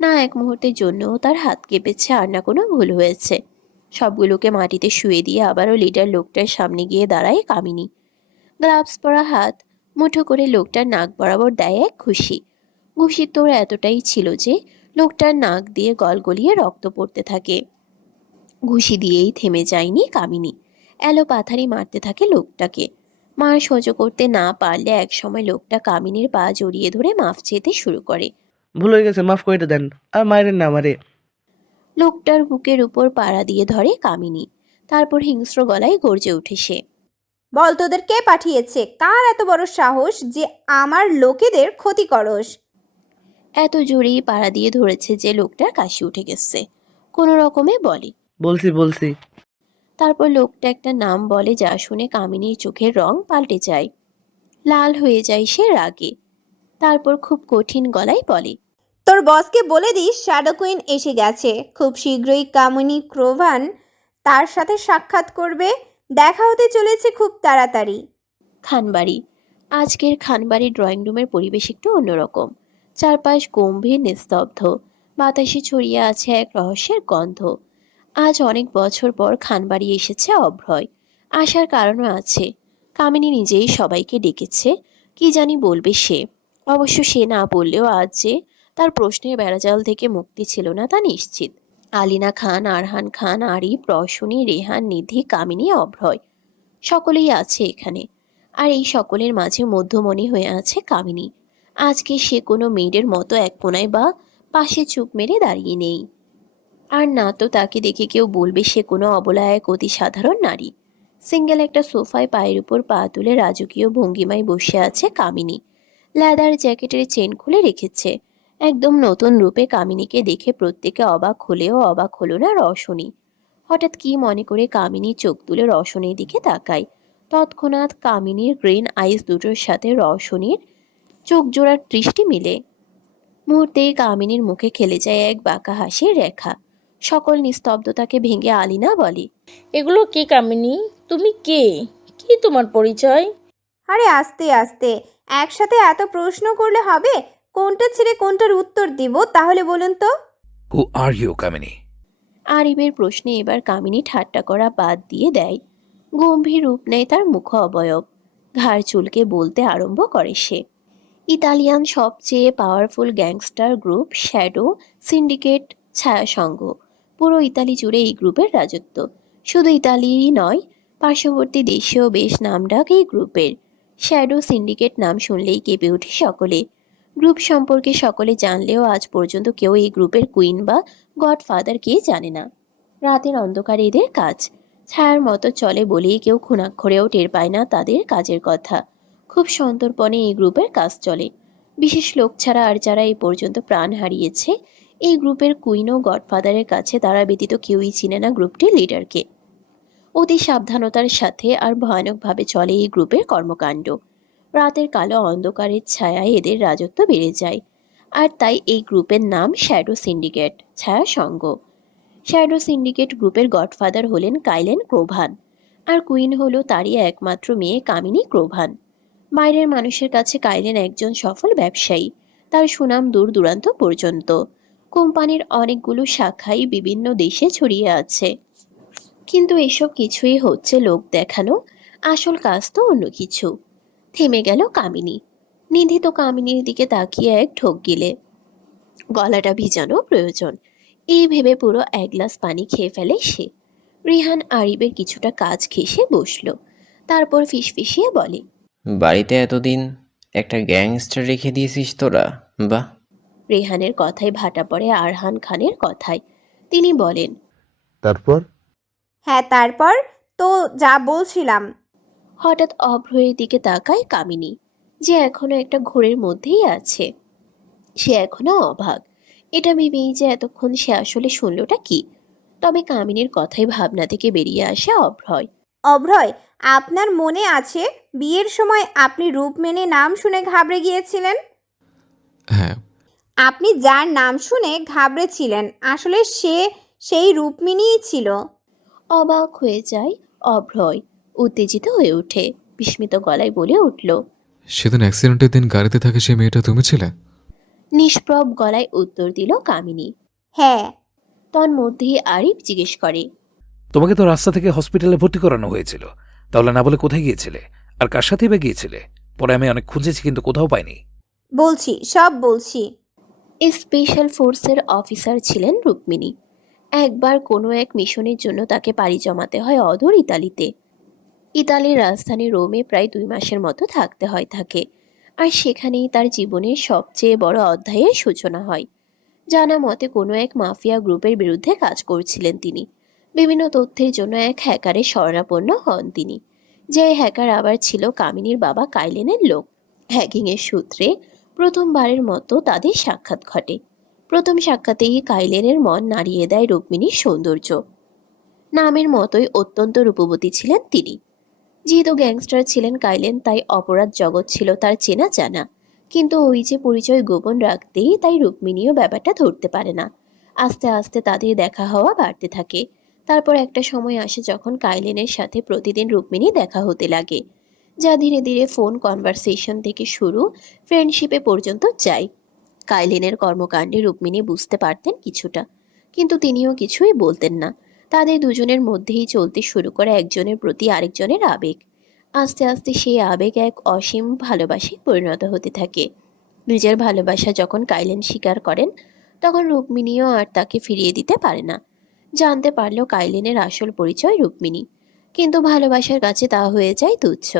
না এক মুহূর্তের জন্যও তার হাত কেঁপেছে, আর না কোনো ভুল হয়েছে। সবগুলোকে মাটিতে শুয়ে দিয়ে আবারও লিডার লোকটার সামনে গিয়ে দাঁড়ায় কামিনী। গ্লাভস পরা হাত মুঠো করে লোকটার নাক বরাবর দেয় এক ঘুষি। ঘুষির তোর এতটাই ছিল যে লোকটার নাক দিয়ে গলগলিয়ে রক্ত পড়তে থাকে। ঘুষি দিয়েই থেমে যায়নি কামিনী। এলো পাথারি মারতে থাকে লোকটাকে। মার সহ্য করতে না পারলে একসময় লোকটা কামিনীর পা জড়িয়ে ধরে মাফ চেতে শুরু করে। ভুল হয়ে গেছে, মাফ করে দেন। আর মায়ের না আমারে। লোকটার বুকের উপর পাড়া দিয়ে ধরে কামিনী। তারপর হিংস্র গলায় গর্জে ওঠে সে। বল তোদের কে পাঠিয়েছে? কার এত বড় সাহস যে আমার লোকেদের ক্ষতি করস? এত জোরেই পাড়া দিয়ে ধরেছে যে লোকটার কাশি উঠে গেছে। কোনো রকমে বলে, বলছি। তারপর লোকটা একটা নাম বলে যা শুনে কামিনীর চোখের রং পাল্টে যায়। লাল হয়ে যায় সে রাগে। তারপর খুব কঠিন গলায় বলে, তোর বসকে বলে দিস শ্যাডো কুইন এসে গেছে। খুব শীঘ্রই কামিনী ক্রোভান তার সাথে সাক্ষাৎ করবে। দেখা হতে চলেছে খুব তাড়াতাড়ি। খানবাড়ি। আজকের খানবাড়ির ড্রয়িং রুমের পরিবেশ একটু অন্যরকম। চারপাশ গম্ভীর নিস্তব্ধ। বাতাসে ছড়িয়ে আছে এক রহস্যের গন্ধ। আজ অনেক বছর পর খানবাড়ি এসেছে অভ্রয়। আসার কারণও আছে। কামিনী নিজেই সবাইকে ডেকেছে। কি জানি বলবে সে। অবশ্য সে না বললেও আজ যে তার প্রশ্নের বেড়াজাল থেকে মুক্তি ছিল না তা নিশ্চিত। আলিনা খান, আরহান খান, আরিফ, রশনি, রেহান, নিধি, কামিনী, অভ্রয় সকলেই আছে এখানে। আর এই সকলের মাঝে মধ্যমণি হয়ে আছে কামিনী। আজকে সে কোনো মেয়েদের মতো এক কোনায় বা পাশে চুপ মেরে দাঁড়িয়ে নেই। আর না তো তাকে দেখে কেউ বলবে সে কোনো অবলা এক অতি সাধারণ নারী। সিঙ্গেল একটা সোফায় পায়ের উপর পা তুলে রাজকীয় ভঙ্গিমায় বসে আছে কামিনী। লেদার জ্যাকেটের চেন খুলে রেখেছে। একদম নতুন রূপে কামিনীকে দেখে প্রত্যেকে অবাক হলেও অবাক হলো না রশনি। হঠাৎ কি মনে করে কামিনী চোখ তুলে রশনির দিকে তাকায়। তৎক্ষণাৎ কামিনীর গ্রিন আইস দুটোর সাথে রশনির চোখ জোড়ার দৃষ্টি মিলে। মুহূর্তেই কামিনীর মুখে খেলে যায় এক বাঁকা হাসির রেখা। সকল নিস্তব্ধতাকে ভেঙে আলিনা বলে, এগুলো কি কামিনী? তুমি কে? কি তোমার পরিচয়? আরে আস্তে আস্তে, একসাথে এত প্রশ্ন করলে হবে? কোনটা ছেড়ে কোনটার উত্তর দিব তাহলে বলুন তো? হু আর ইউ কামিনী? আরিবের প্রশ্নে এবার কামিনী ঠাট্টা করা বাদ দিয়ে দেয়। গম্ভীর রূপ নেয় তার মুখ অবয়ব। ঘাড় চুলকে বলতে আরম্ভ করে সে। ইতালিয়ান সবচেয়ে powerful gangster group shadow syndicate ছায়াসংঘ। পুরো ইতালি জুড়ে এই গ্রুপের রাজত্ব। শুধু ইতালিই নয়, পার্শ্ববর্তী দেশেও বেশ নামডাক এই গ্রুপের। শ্যাডো সিন্ডিকেট নাম শুনলেই কেঁপে ওঠে সকলে। গ্রুপ সম্পর্কে সকলে জানলেও আজ পর্যন্ত কেউ এই গ্রুপের কুইন বা গডফাদার কে জানে না। রাতের অন্ধকারে এদের কাজ ছায়ার মতো চলে বলেই কেউ খুনাক্ষরেও টের পায় না তাদের কাজের কথা। খুব সন্তর্পণে এই গ্রুপের কাজ চলে। বিশেষ লোক ছাড়া আর যারা এই পর্যন্ত প্রাণ হারিয়েছে এই গ্রুপের কুইন ও গডফাদারের কাছে তারা ব্যতীত কেউই চিনে না গ্রুপটির লিডারকে। অতি সাবধানতার সাথে আর ভয়ানকভাবে চলে এই গ্রুপের কর্মকাণ্ড। রাতের কালো অন্ধকারের ছায়ায় এদের রাজত্ব বেড়ে যায়। আর তাই এই গ্রুপের নাম শ্যাডো সিন্ডিকেট, ছায়া সঙ্গ। শ্যাডো সিন্ডিকেট গ্রুপের গডফাদার হলেন কাইলেন ক্রোভান, আর কুইন হলো তারই একমাত্র মেয়ে কামিনী ক্রোভান। বাইরের মানুষের কাছে কাইলেন একজন সফল ব্যবসায়ী। তার সুনাম দূর দূরান্ত পর্যন্ত। কোম্পানির অনেকগুলো শাখাই বিভিন্ন দেশে ছড়িয়ে আছে। কিন্তু এসব কিছুই হচ্ছে লোক দেখানো, আসল কাজ তো অন্য কিছু। থেমে গেল কামিনী। নিধি তো কামিনীর দিকে তাকিয়ে এক ঢোক গিলে। গলাটা ভিজানো প্রয়োজন, এই ভেবে পুরো এক গ্লাস পানি খেয়ে ফেলে সে। রিহান আরিবের কিছুটা কাজ ঘেঁষে বসলো, তারপর ফিসফিসিয়ে বলে, বাড়িতে এতদিন একটা গ্যাংস্টার রেখে দিয়েছিস তোরা, বাহ। রেহানের কথায় ভাটা পড়ে আরহান খানের কথায়। তিনি বলেন, তারপর? হ্যাঁ তারপর তো যা বলছিলাম। হঠাৎ অভ্রের দিকে তাকায় কামিনী, যে এখনো একটা ঘোরের মধ্যেই আছে। সে এখনো অবাক, এটা ভেবেই যে এতক্ষণ সে আসলে শুনলোটা কি। তবে কামিনীর কথাই ভাবনা থেকে বেরিয়ে আসে অভ্রয়। অভ্রয়, আপনার মনে আছে বিয়ের সময় আপনি রূপমেনে নাম শুনে ঘাবড়ে গিয়েছিলেন? হ্যাঁ। আপনি যার নাম শুনে ঘাবড়েছিলেন আসলে সে সেই রূপমিনীই ছিল। অবাক হয়ে যায় অভ্রয়, উত্তেজিত হয়ে ওঠে, বিস্মিত গলায় বলে উঠল, সেদিন অ্যাক্সিডেন্টের দিন গাড়িতে থাকে সেই মেয়েটা তুমি ছিলে? নিষ্প্রভ গলায় উত্তর দিল কামিনী। হ্যাঁ। তন্মধ্যেই আরিফ জিজ্ঞেস করে, তোমাকে তো রাস্তা থেকে হসপিটালে ভর্তি করানো হয়েছিল, তাহলে না বলে কোথায় গিয়েছিলে আর কার সাথেই বা গিয়েছিলে? পরে আমি অনেক খুঁজেছি কিন্তু কোথাও পাইনি। বলছি, সব বলছি। স্পেশাল ফোর্সের অফিসার ছিলেন রুক্মিণী। একবার কোনো এক মিশনের জন্য তাকে পাড়ি জমাতে হয় অদূর ইতালিতে। ইতালির রাজধানী রোমে প্রায় 2 মাসের মতো থাকতে হয় তাকে। আর সেখানেই তার জীবনের সবচেয়ে বড় অধ্যায়ের সূচনা হয়। জানা মতে কোনো এক মাফিয়া গ্রুপের বিরুদ্ধে কাজ করছিলেন তিনি। বিভিন্ন তথ্যের জন্য এক হ্যাকারের শরণাপন্ন হন তিনি, যে হ্যাকার আবার ছিল কামিনীর বাবা কাইলেনের লোক। হ্যাকিংয়ের সূত্রে প্রথমবারের মতো তাদের সাক্ষাৎ ঘটে। প্রথম সাক্ষাতেই কাইলেনের মন নাড়িয়ে দেয় রুক্মিণীর সৌন্দর্য। নামের মতোই অত্যন্ত রূপবতী ছিলেন তিনি। যেহেতু গ্যাংস্টার ছিলেন কাইলেন, তাই অপরাধ জগৎ ছিল তার চেনা জানা। কিন্তু ওই যে পরিচয় গোপন রাখতেই তাই রুক্মিণীও ব্যাপারটা ধরতে পারে না। আস্তে আস্তে তাদের দেখা হওয়া বাড়তে থাকে। তারপর একটা সময় আসে যখন কাইলেনের সাথে প্রতিদিন রুক্মিণী দেখা হতে লাগে, যা ধীরে ধীরে ফোন কনভারসেশন থেকে শুরু ফ্রেন্ডশিপে পর্যন্ত যায়। কাইলেনের কর্মকাণ্ডে রুক্মিণী বুঝতে পারতেন কিছুটা, কিন্তু তিনিও কিছুই বলতেন না। তাদের দুজনের মধ্যেই চলতে শুরু করে একজনের প্রতি আরেকজনের আবেগ। আস্তে আস্তে সেই আবেগ এক অসীম ভালোবাসায় পরিণত হতে থাকে। নিজের ভালোবাসা যখন কাইলেন স্বীকার করেন, তখন রুক্মিণীও আর তাকে ফিরিয়ে দিতে পারে না। জানতে পারল কাইলেনের আসল পরিচয় রুক্মিণী, কিন্তু ভালোবাসার কাছে তা হয়ে যায় তুচ্ছ।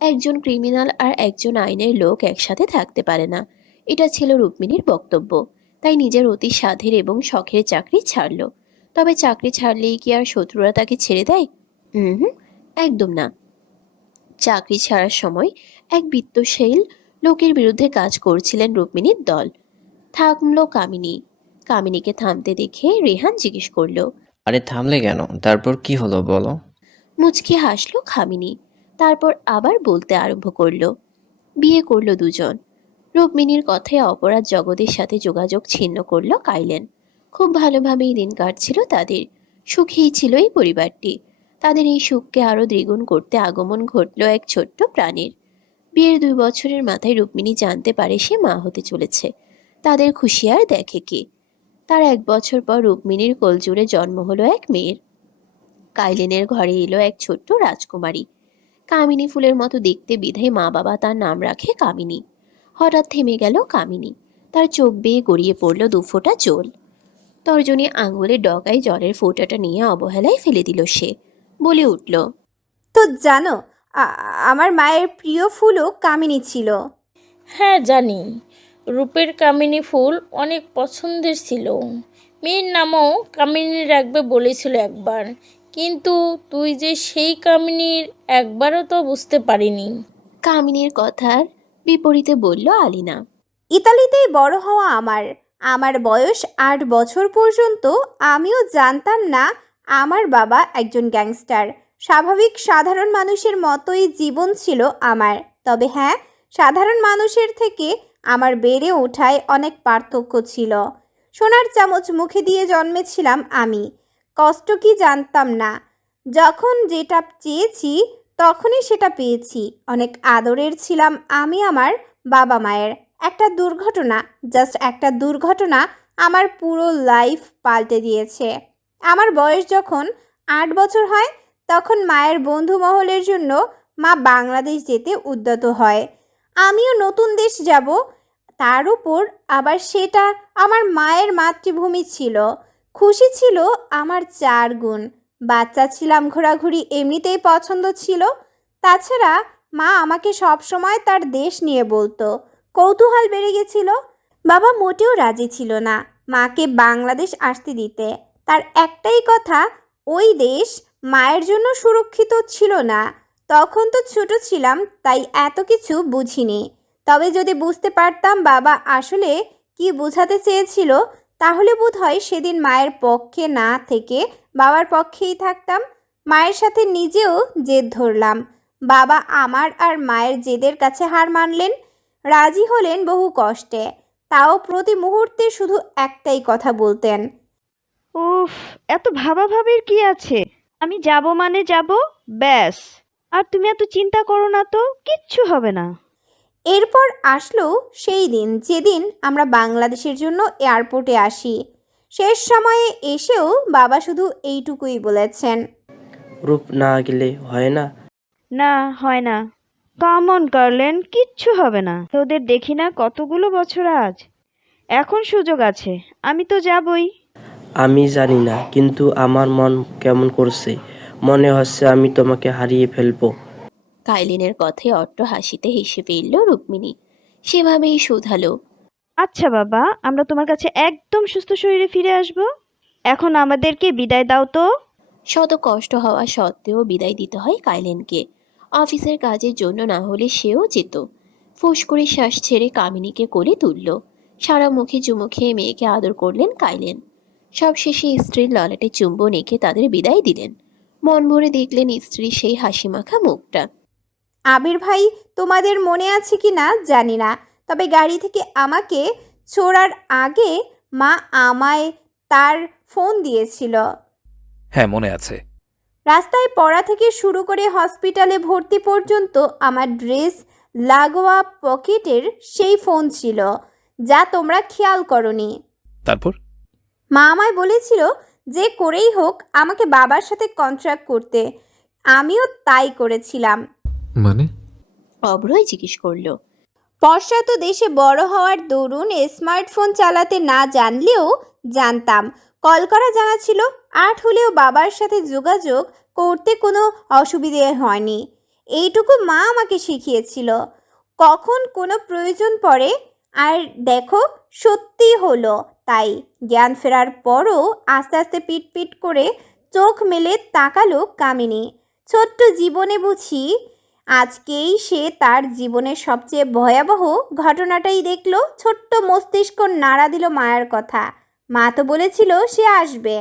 একজন ক্রিমিনাল আর একজন আইনের লোক একসাথে থাকতে পারে না, এটা ছিল রুক্মিণীর বক্তব্য। তাই নিজের অতি সাধের এবং শখের চাকরি ছাড়ল। তবে চাকরি ছাড়লেই কি আর শত্রুরা তাকে ছেড়ে দেয়? একদম না। চাকরি ছাড়ার সময় এক বিত্তশীল লোকের বিরুদ্ধে কাজ করছিলেন রুক্মিণীর দল। থামলো কামিনী। কামিনীকে থামতে দেখে রেহান জিজ্ঞেস করলো, আরে থামলে কেন? তারপর কি হলো বলো। মুচকি হাসলো কামিনী। তারপর আবার বলতে আরম্ভ করলো, বিয়ে করলো দুজন। রুক্মিণীর কথায় অপরাধ জগতের সাথে যোগাযোগ ছিন্ন করলো কাইলেন। খুব ভালোভাবেই দিন কাটছিল তাদের। সুখেই ছিল এই পরিবারটি। তাদের এই সুখকে আরো দ্বিগুণ করতে আগমন ঘটলো এক ছোট্ট প্রাণীর। বিয়ের 2 বছরের মাথায় রুক্মিণী জানতে পারে সে মা হতে চলেছে। তাদের খুশি আর দেখে কে। তার 1 বছর পর রুক্মিণীর কোলজুড়ে জন্ম হলো এক মেয়ের। কাইলেনের ঘরে এলো এক ছোট্ট রাজকুমারী, কামিনী ফুলের মতো দেখতে বিধায় মা বাবা তার নাম রাখে কামিনী। হঠাৎ থেমে গেল কামিনী। তার চোখ বেয়ে গড়িয়ে পড়ল 2 ফোঁটা জল। তর্জনী আঙুলের ডগায় জলের ফোঁটাটা নিয়ে অবহেলায় ফেলে দিল সে, বলে উঠল, তো জানো, আমার মায়ের প্রিয় ফুলও কামিনী ছিল। হ্যাঁ জানি, রূপের কামিনী ফুল অনেক পছন্দের ছিল। মেয়ের নামও কামিনী রাখবে বলেছিল একবার, কিন্তু তুই যে সেই কামিনীর একবারও তো বুঝতে পারিনি। কামিনীর কথার বিপরীতে বলল আলিনা। ইতালিতেই বড় হওয়া আমার বয়স 8 বছর পর্যন্ত আমিও জানতাম না আমার বাবা একজন গ্যাংস্টার। স্বাভাবিক সাধারণ মানুষের মতোই জীবন ছিল আমার। তবে হ্যাঁ, সাধারণ মানুষের থেকে আমার বেড়ে ওঠায় অনেক পার্থক্য ছিল। সোনার চামচ মুখে দিয়ে জন্মেছিলাম আমি, কষ্ট কি জানতাম না। যখন যেটা চেয়েছি তখনই সেটা পেয়েছি। অনেক আদরের ছিলাম আমি আমার বাবা মায়ের। একটা দুর্ঘটনা, জাস্ট একটা দুর্ঘটনা আমার পুরো লাইফ পাল্টে দিয়েছে। আমার বয়স যখন 8 বছর হয় তখন মায়ের বন্ধু মহলের জন্য মা বাংলাদেশ যেতে উদ্যত হয়। আমিও নতুন দেশ যাব, তার উপর আবার সেটা আমার মায়ের মাতৃভূমি ছিল। খুশি ছিল আমার 4 গুণ। বাচ্চা ছিলাম, ঘোরাঘুরি এমনিতেই পছন্দ ছিল। তাছাড়া মা আমাকে সব সময় তার দেশ নিয়ে বলতো। কৌতূহল বেড়ে গেছিল। বাবা মোটেও রাজি ছিল না মাকে বাংলাদেশ আসতে দিতে। তার একটাই কথা, ওই দেশ মায়ের জন্য সুরক্ষিত ছিল না। তখন তো ছোট ছিলাম, তাই এত কিছু বুঝিনি। তবে যদি বুঝতে পারতাম বাবা আসলে কি বোঝাতে চেয়েছিল, তাহলে বোধহয় সেদিন মায়ের পক্ষে না থেকে বাবার পক্ষেই থাকতাম। মায়ের সাথে নিজেও জেদ ধরলাম। বাবা আমার আর মায়ের জেদের কাছে হার মানলেন, রাজি হলেন বহু কষ্টে। তাও প্রতি মুহূর্তে শুধু একটাই কথা বলতেন, উফ, এত ভাবাভাবির কি আছে? আমি যাব মানে যাব, ব্যাস। আর তুমি এত চিন্তা করো না তো, কিচ্ছু হবে না। এরপর আসলো সেই দিন যেদিন আমরা বাংলাদেশের জন্য এয়ারপোর্টে আসি। শেষ সময়ে এসেও বাবা শুধু এইটুকুই বলেছেন, রূপ না গেলে হয় না। না, হয় না। কাম অন গার্লেন, কিচ্ছু হবে না। ওদের দেখি না কতগুলো বছর আজ। এখন সুযোগ আছে, আমি তো যাবই। আমি জানি না, কিন্তু আমার মন কেমন করছে। মনে হচ্ছে আমি তোমাকে হারিয়ে ফেলবো। কাইলিনের কথায় অট্ট হাসিতে হেসে ফেলল রুক্মিণী। সেভাবেই শুধালো, আচ্ছা বাবা, আমরা তোমার কাছে একদম সুস্থ শরীরে ফিরে আসব। এখন আমাদেরকে বিদায় দাও তো। শত কষ্ট হওয়া সত্ত্বেও বিদায় দিতে হয় কাইলেনকে। অফিসের কাজের জন্য না হলে সেও যেত। ফোঁস করে শ্বাস ছেড়ে কামিনীকে কোলে তুলল। সারা মুখে চুমু খেয়ে মেয়েকে আদর করলেন কাইলেন। সবশেষে স্ত্রীর ললাটে চুম্বন এঁকে তাদের বিদায় দিলেন। মন ভরে দেখলেন স্ত্রীর সেই হাসি মাখা মুখটা। আবির ভাই, তোমাদের মনে আছে কি না জানি না, তবে গাড়ি থেকে আমাকে ছোড়ার আগে মা আমায় তার ফোন দিয়েছিল। হ্যাঁ, মনে আছে। রাস্তায় পড়া থেকে শুরু করে হসপিটালে ভর্তি পর্যন্ত আমার ড্রেস লাগোয়া পকেটের সেই ফোন ছিল, যা তোমরা খেয়াল করনি। তারপর? মা আমায় বলেছিল যে করেই হোক আমাকে বাবার সাথে কন্ট্রাক্ট করতে। আমিও তাই করেছিলাম। মানে? অভ্রই জিজ্ঞেস করল। পশ্চাৎ দেশে বড় হওয়ার দরুন স্মার্টফোন চালাতে না জানলেও জানতাম, কল করা জানা ছিল। আর্ট হলেও বাবার সাথে যোগাযোগ করতে কোনো অসুবিধে হয়নি। এইটুকু মা আমাকে শিখিয়েছিল। কখন কোনো প্রয়োজন পড়ে, আর দেখো সত্যি হলো তাই। জ্ঞান ফেরার পরও আস্তে আস্তে পিট পিট করে চোখ মেলে তাকালো কামিনী। ছোট্ট জীবনে বুঝি আজকেই সে তার জীবনের সবচেয়ে ভয়াবহ ঘটনাটাই দেখলো। ছোট্ট মস্তিষ্ক নাড়া দিল মায়ের কথা। মা তো বলেছিল সে আসবে,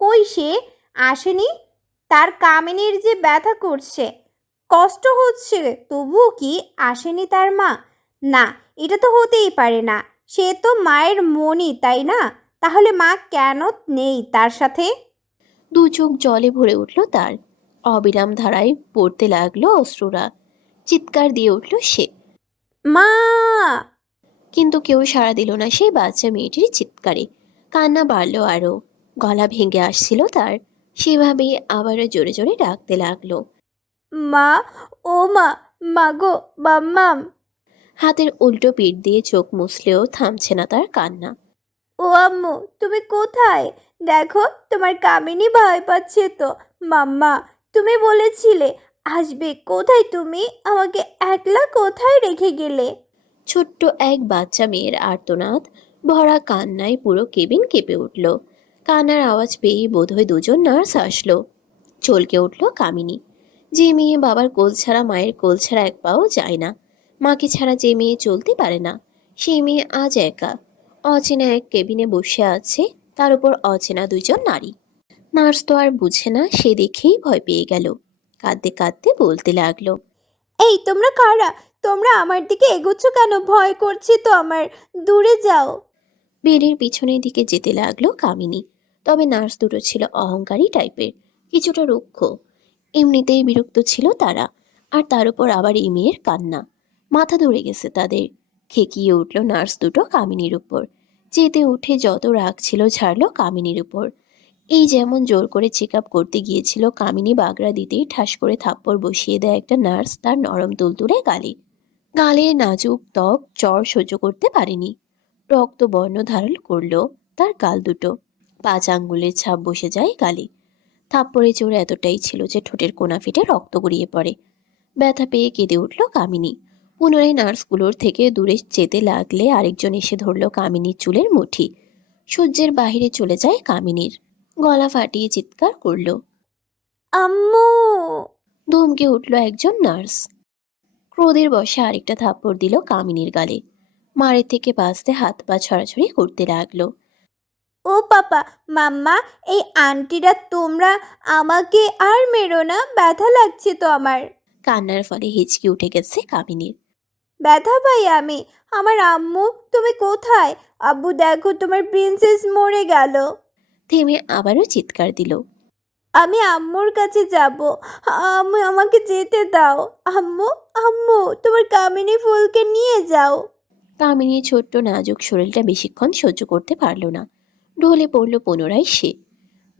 কই সে আসেনি। তার কামিনীর যে ব্যথা করছে, কষ্ট হচ্ছে, তবুও কি আসেনি তার মা? না, এটা তো হতেই পারে না। সে তো মায়ের মনই, তাই না? তাহলে মা কেন নেই তার সাথে? দু চোখ জলে ভরে উঠল তার। অবিরাম ধারায় পড়তে লাগলো অশ্রুরা। চিৎকার দিয়ে উঠল সে, মা! কিন্তু কেউ সাড়া দিল না সেই বাচ্চা মেয়েটির চিৎকারে। কান্না বাড়ল আরও, গলা ভেঙে আসছিল তার। সেভাবেই আবারও জোরে জোরে ডাকতে লাগলো, মা! ও মা! মা গো, মাম্মাম! হাতের উল্টো পিঠ দিয়ে চোখ মুছলেও থামছে না তার কান্না। ও আম্মু, তুমি কোথায়? দেখো, তোমার কামিনী ভয় পাচ্ছে তো। মাম্মা, তুমি বলেছিলে আসবে, কোথায় তুমি? আমাকে একলা কোথায় রেখে গেলে? ছোট্ট এক বাচ্চা মেয়ের আর্তনাদ ভরা কান্নায় পুরো কেবিন কেঁপে উঠল। কান্নার আওয়াজ পেয়েই বোধহয় দুজন নার্স আসলো। চলকে উঠল কামিনী। যে মেয়ে বাবার কোল ছাড়া, মায়ের কোল ছাড়া এক পাও যায় না, মাকে ছাড়া যে মেয়ে চলতে পারে না, সেই মেয়ে আজ একা অচেনা এক কেবিনে বসে আছে, তার উপর অচেনা দুজন নারী। নার্স তো আর বুঝে না, সে দেখেই ভয় পেয়ে গেল। কাঁদতে কাঁদতে বলতে লাগলো, এই তোমরা কারা? তোমরা আমার দিকে এগোচ্ছ কেন? ভয় করছে তো আমার, দূরে যাও। বেডের পিছনের দিকে যেতে লাগলো কামিনী। তবে নার্স দুটো ছিল অহংকারী টাইপের, কিছুটা রুক্ষ। এমনিতেই বিরক্ত ছিল তারা, আর তার উপর আবার এই মেয়ের কান্না। মাথা ধরে গেছে তাদের। খেকিয়ে উঠল নার্স দুটো কামিনীর উপর। যেতে উঠে যত রাগ ছিল ঝাড়লো কামিনীর উপর। এই যেমন জোর করে চেক আপ করতে গিয়েছিল, কামিনী বাগড়া দিতেই ঠাস করে থাপ্পড় বসিয়ে দেয় একটা নার্স তার নরম তুলতুলে গালে। গালে নাজুক ত্বক চর সহ্য করতে পারেনি, রক্তবর্ণ ধারণ করলো তার গাল দুটো। 5 আঙ্গুলের ছাপ বসে যায় গালে। থাপ্পড়ে জোর এতটাই ছিল যে ঠোঁটের কোণা ফেটে রক্ত গড়িয়ে পড়ে। ব্যথা পেয়ে কেঁদে উঠল কামিনী। পুনরায় নার্সগুলোর থেকে দূরে যেতে লাগলে আরেকজন এসে ধরল কামিনীর চুলের মুঠি। সহ্যের বাহিরে চলে যায় কামিনীর। গলা ফাটিয়ে চিৎকার করলো। আম্মু! ধমকে উঠল একজন নার্স। ক্রোধের বশে আরেকটা থাপ্পড় দিল কামিনীর গালে। মারের থেকে বাঁচতে হাত পা ছড়াছড়ি করতে লাগলো। ও পাপা, মাম্মা, এই আন্টিরা, তোমরা আমাকে আর মেরো না, ব্যথা লাগছে তো আমার। কান্নার ফলে হিচকি উঠে গেছে কামিনীর। ব্যথা পাই আমি। আমার আম্মু, তুমি কোথায়? আব্বু দেখো, তোমার প্রিন্সেস মরে গেল। থেমে আবারও চিৎকার দিল। আমি আম্মুর কাছে যাব। আম্মু, আমাকে যেতে দাও। আম্মু, আম্মু, তোমার কামিনী ফুলকে নিয়ে যাও। কামিনীর ছোট্ট নাজুক শরীরটা বেশিক্ষণ সহ্য করতে পারল না। ঢলে পড়ল পুনরায় সে।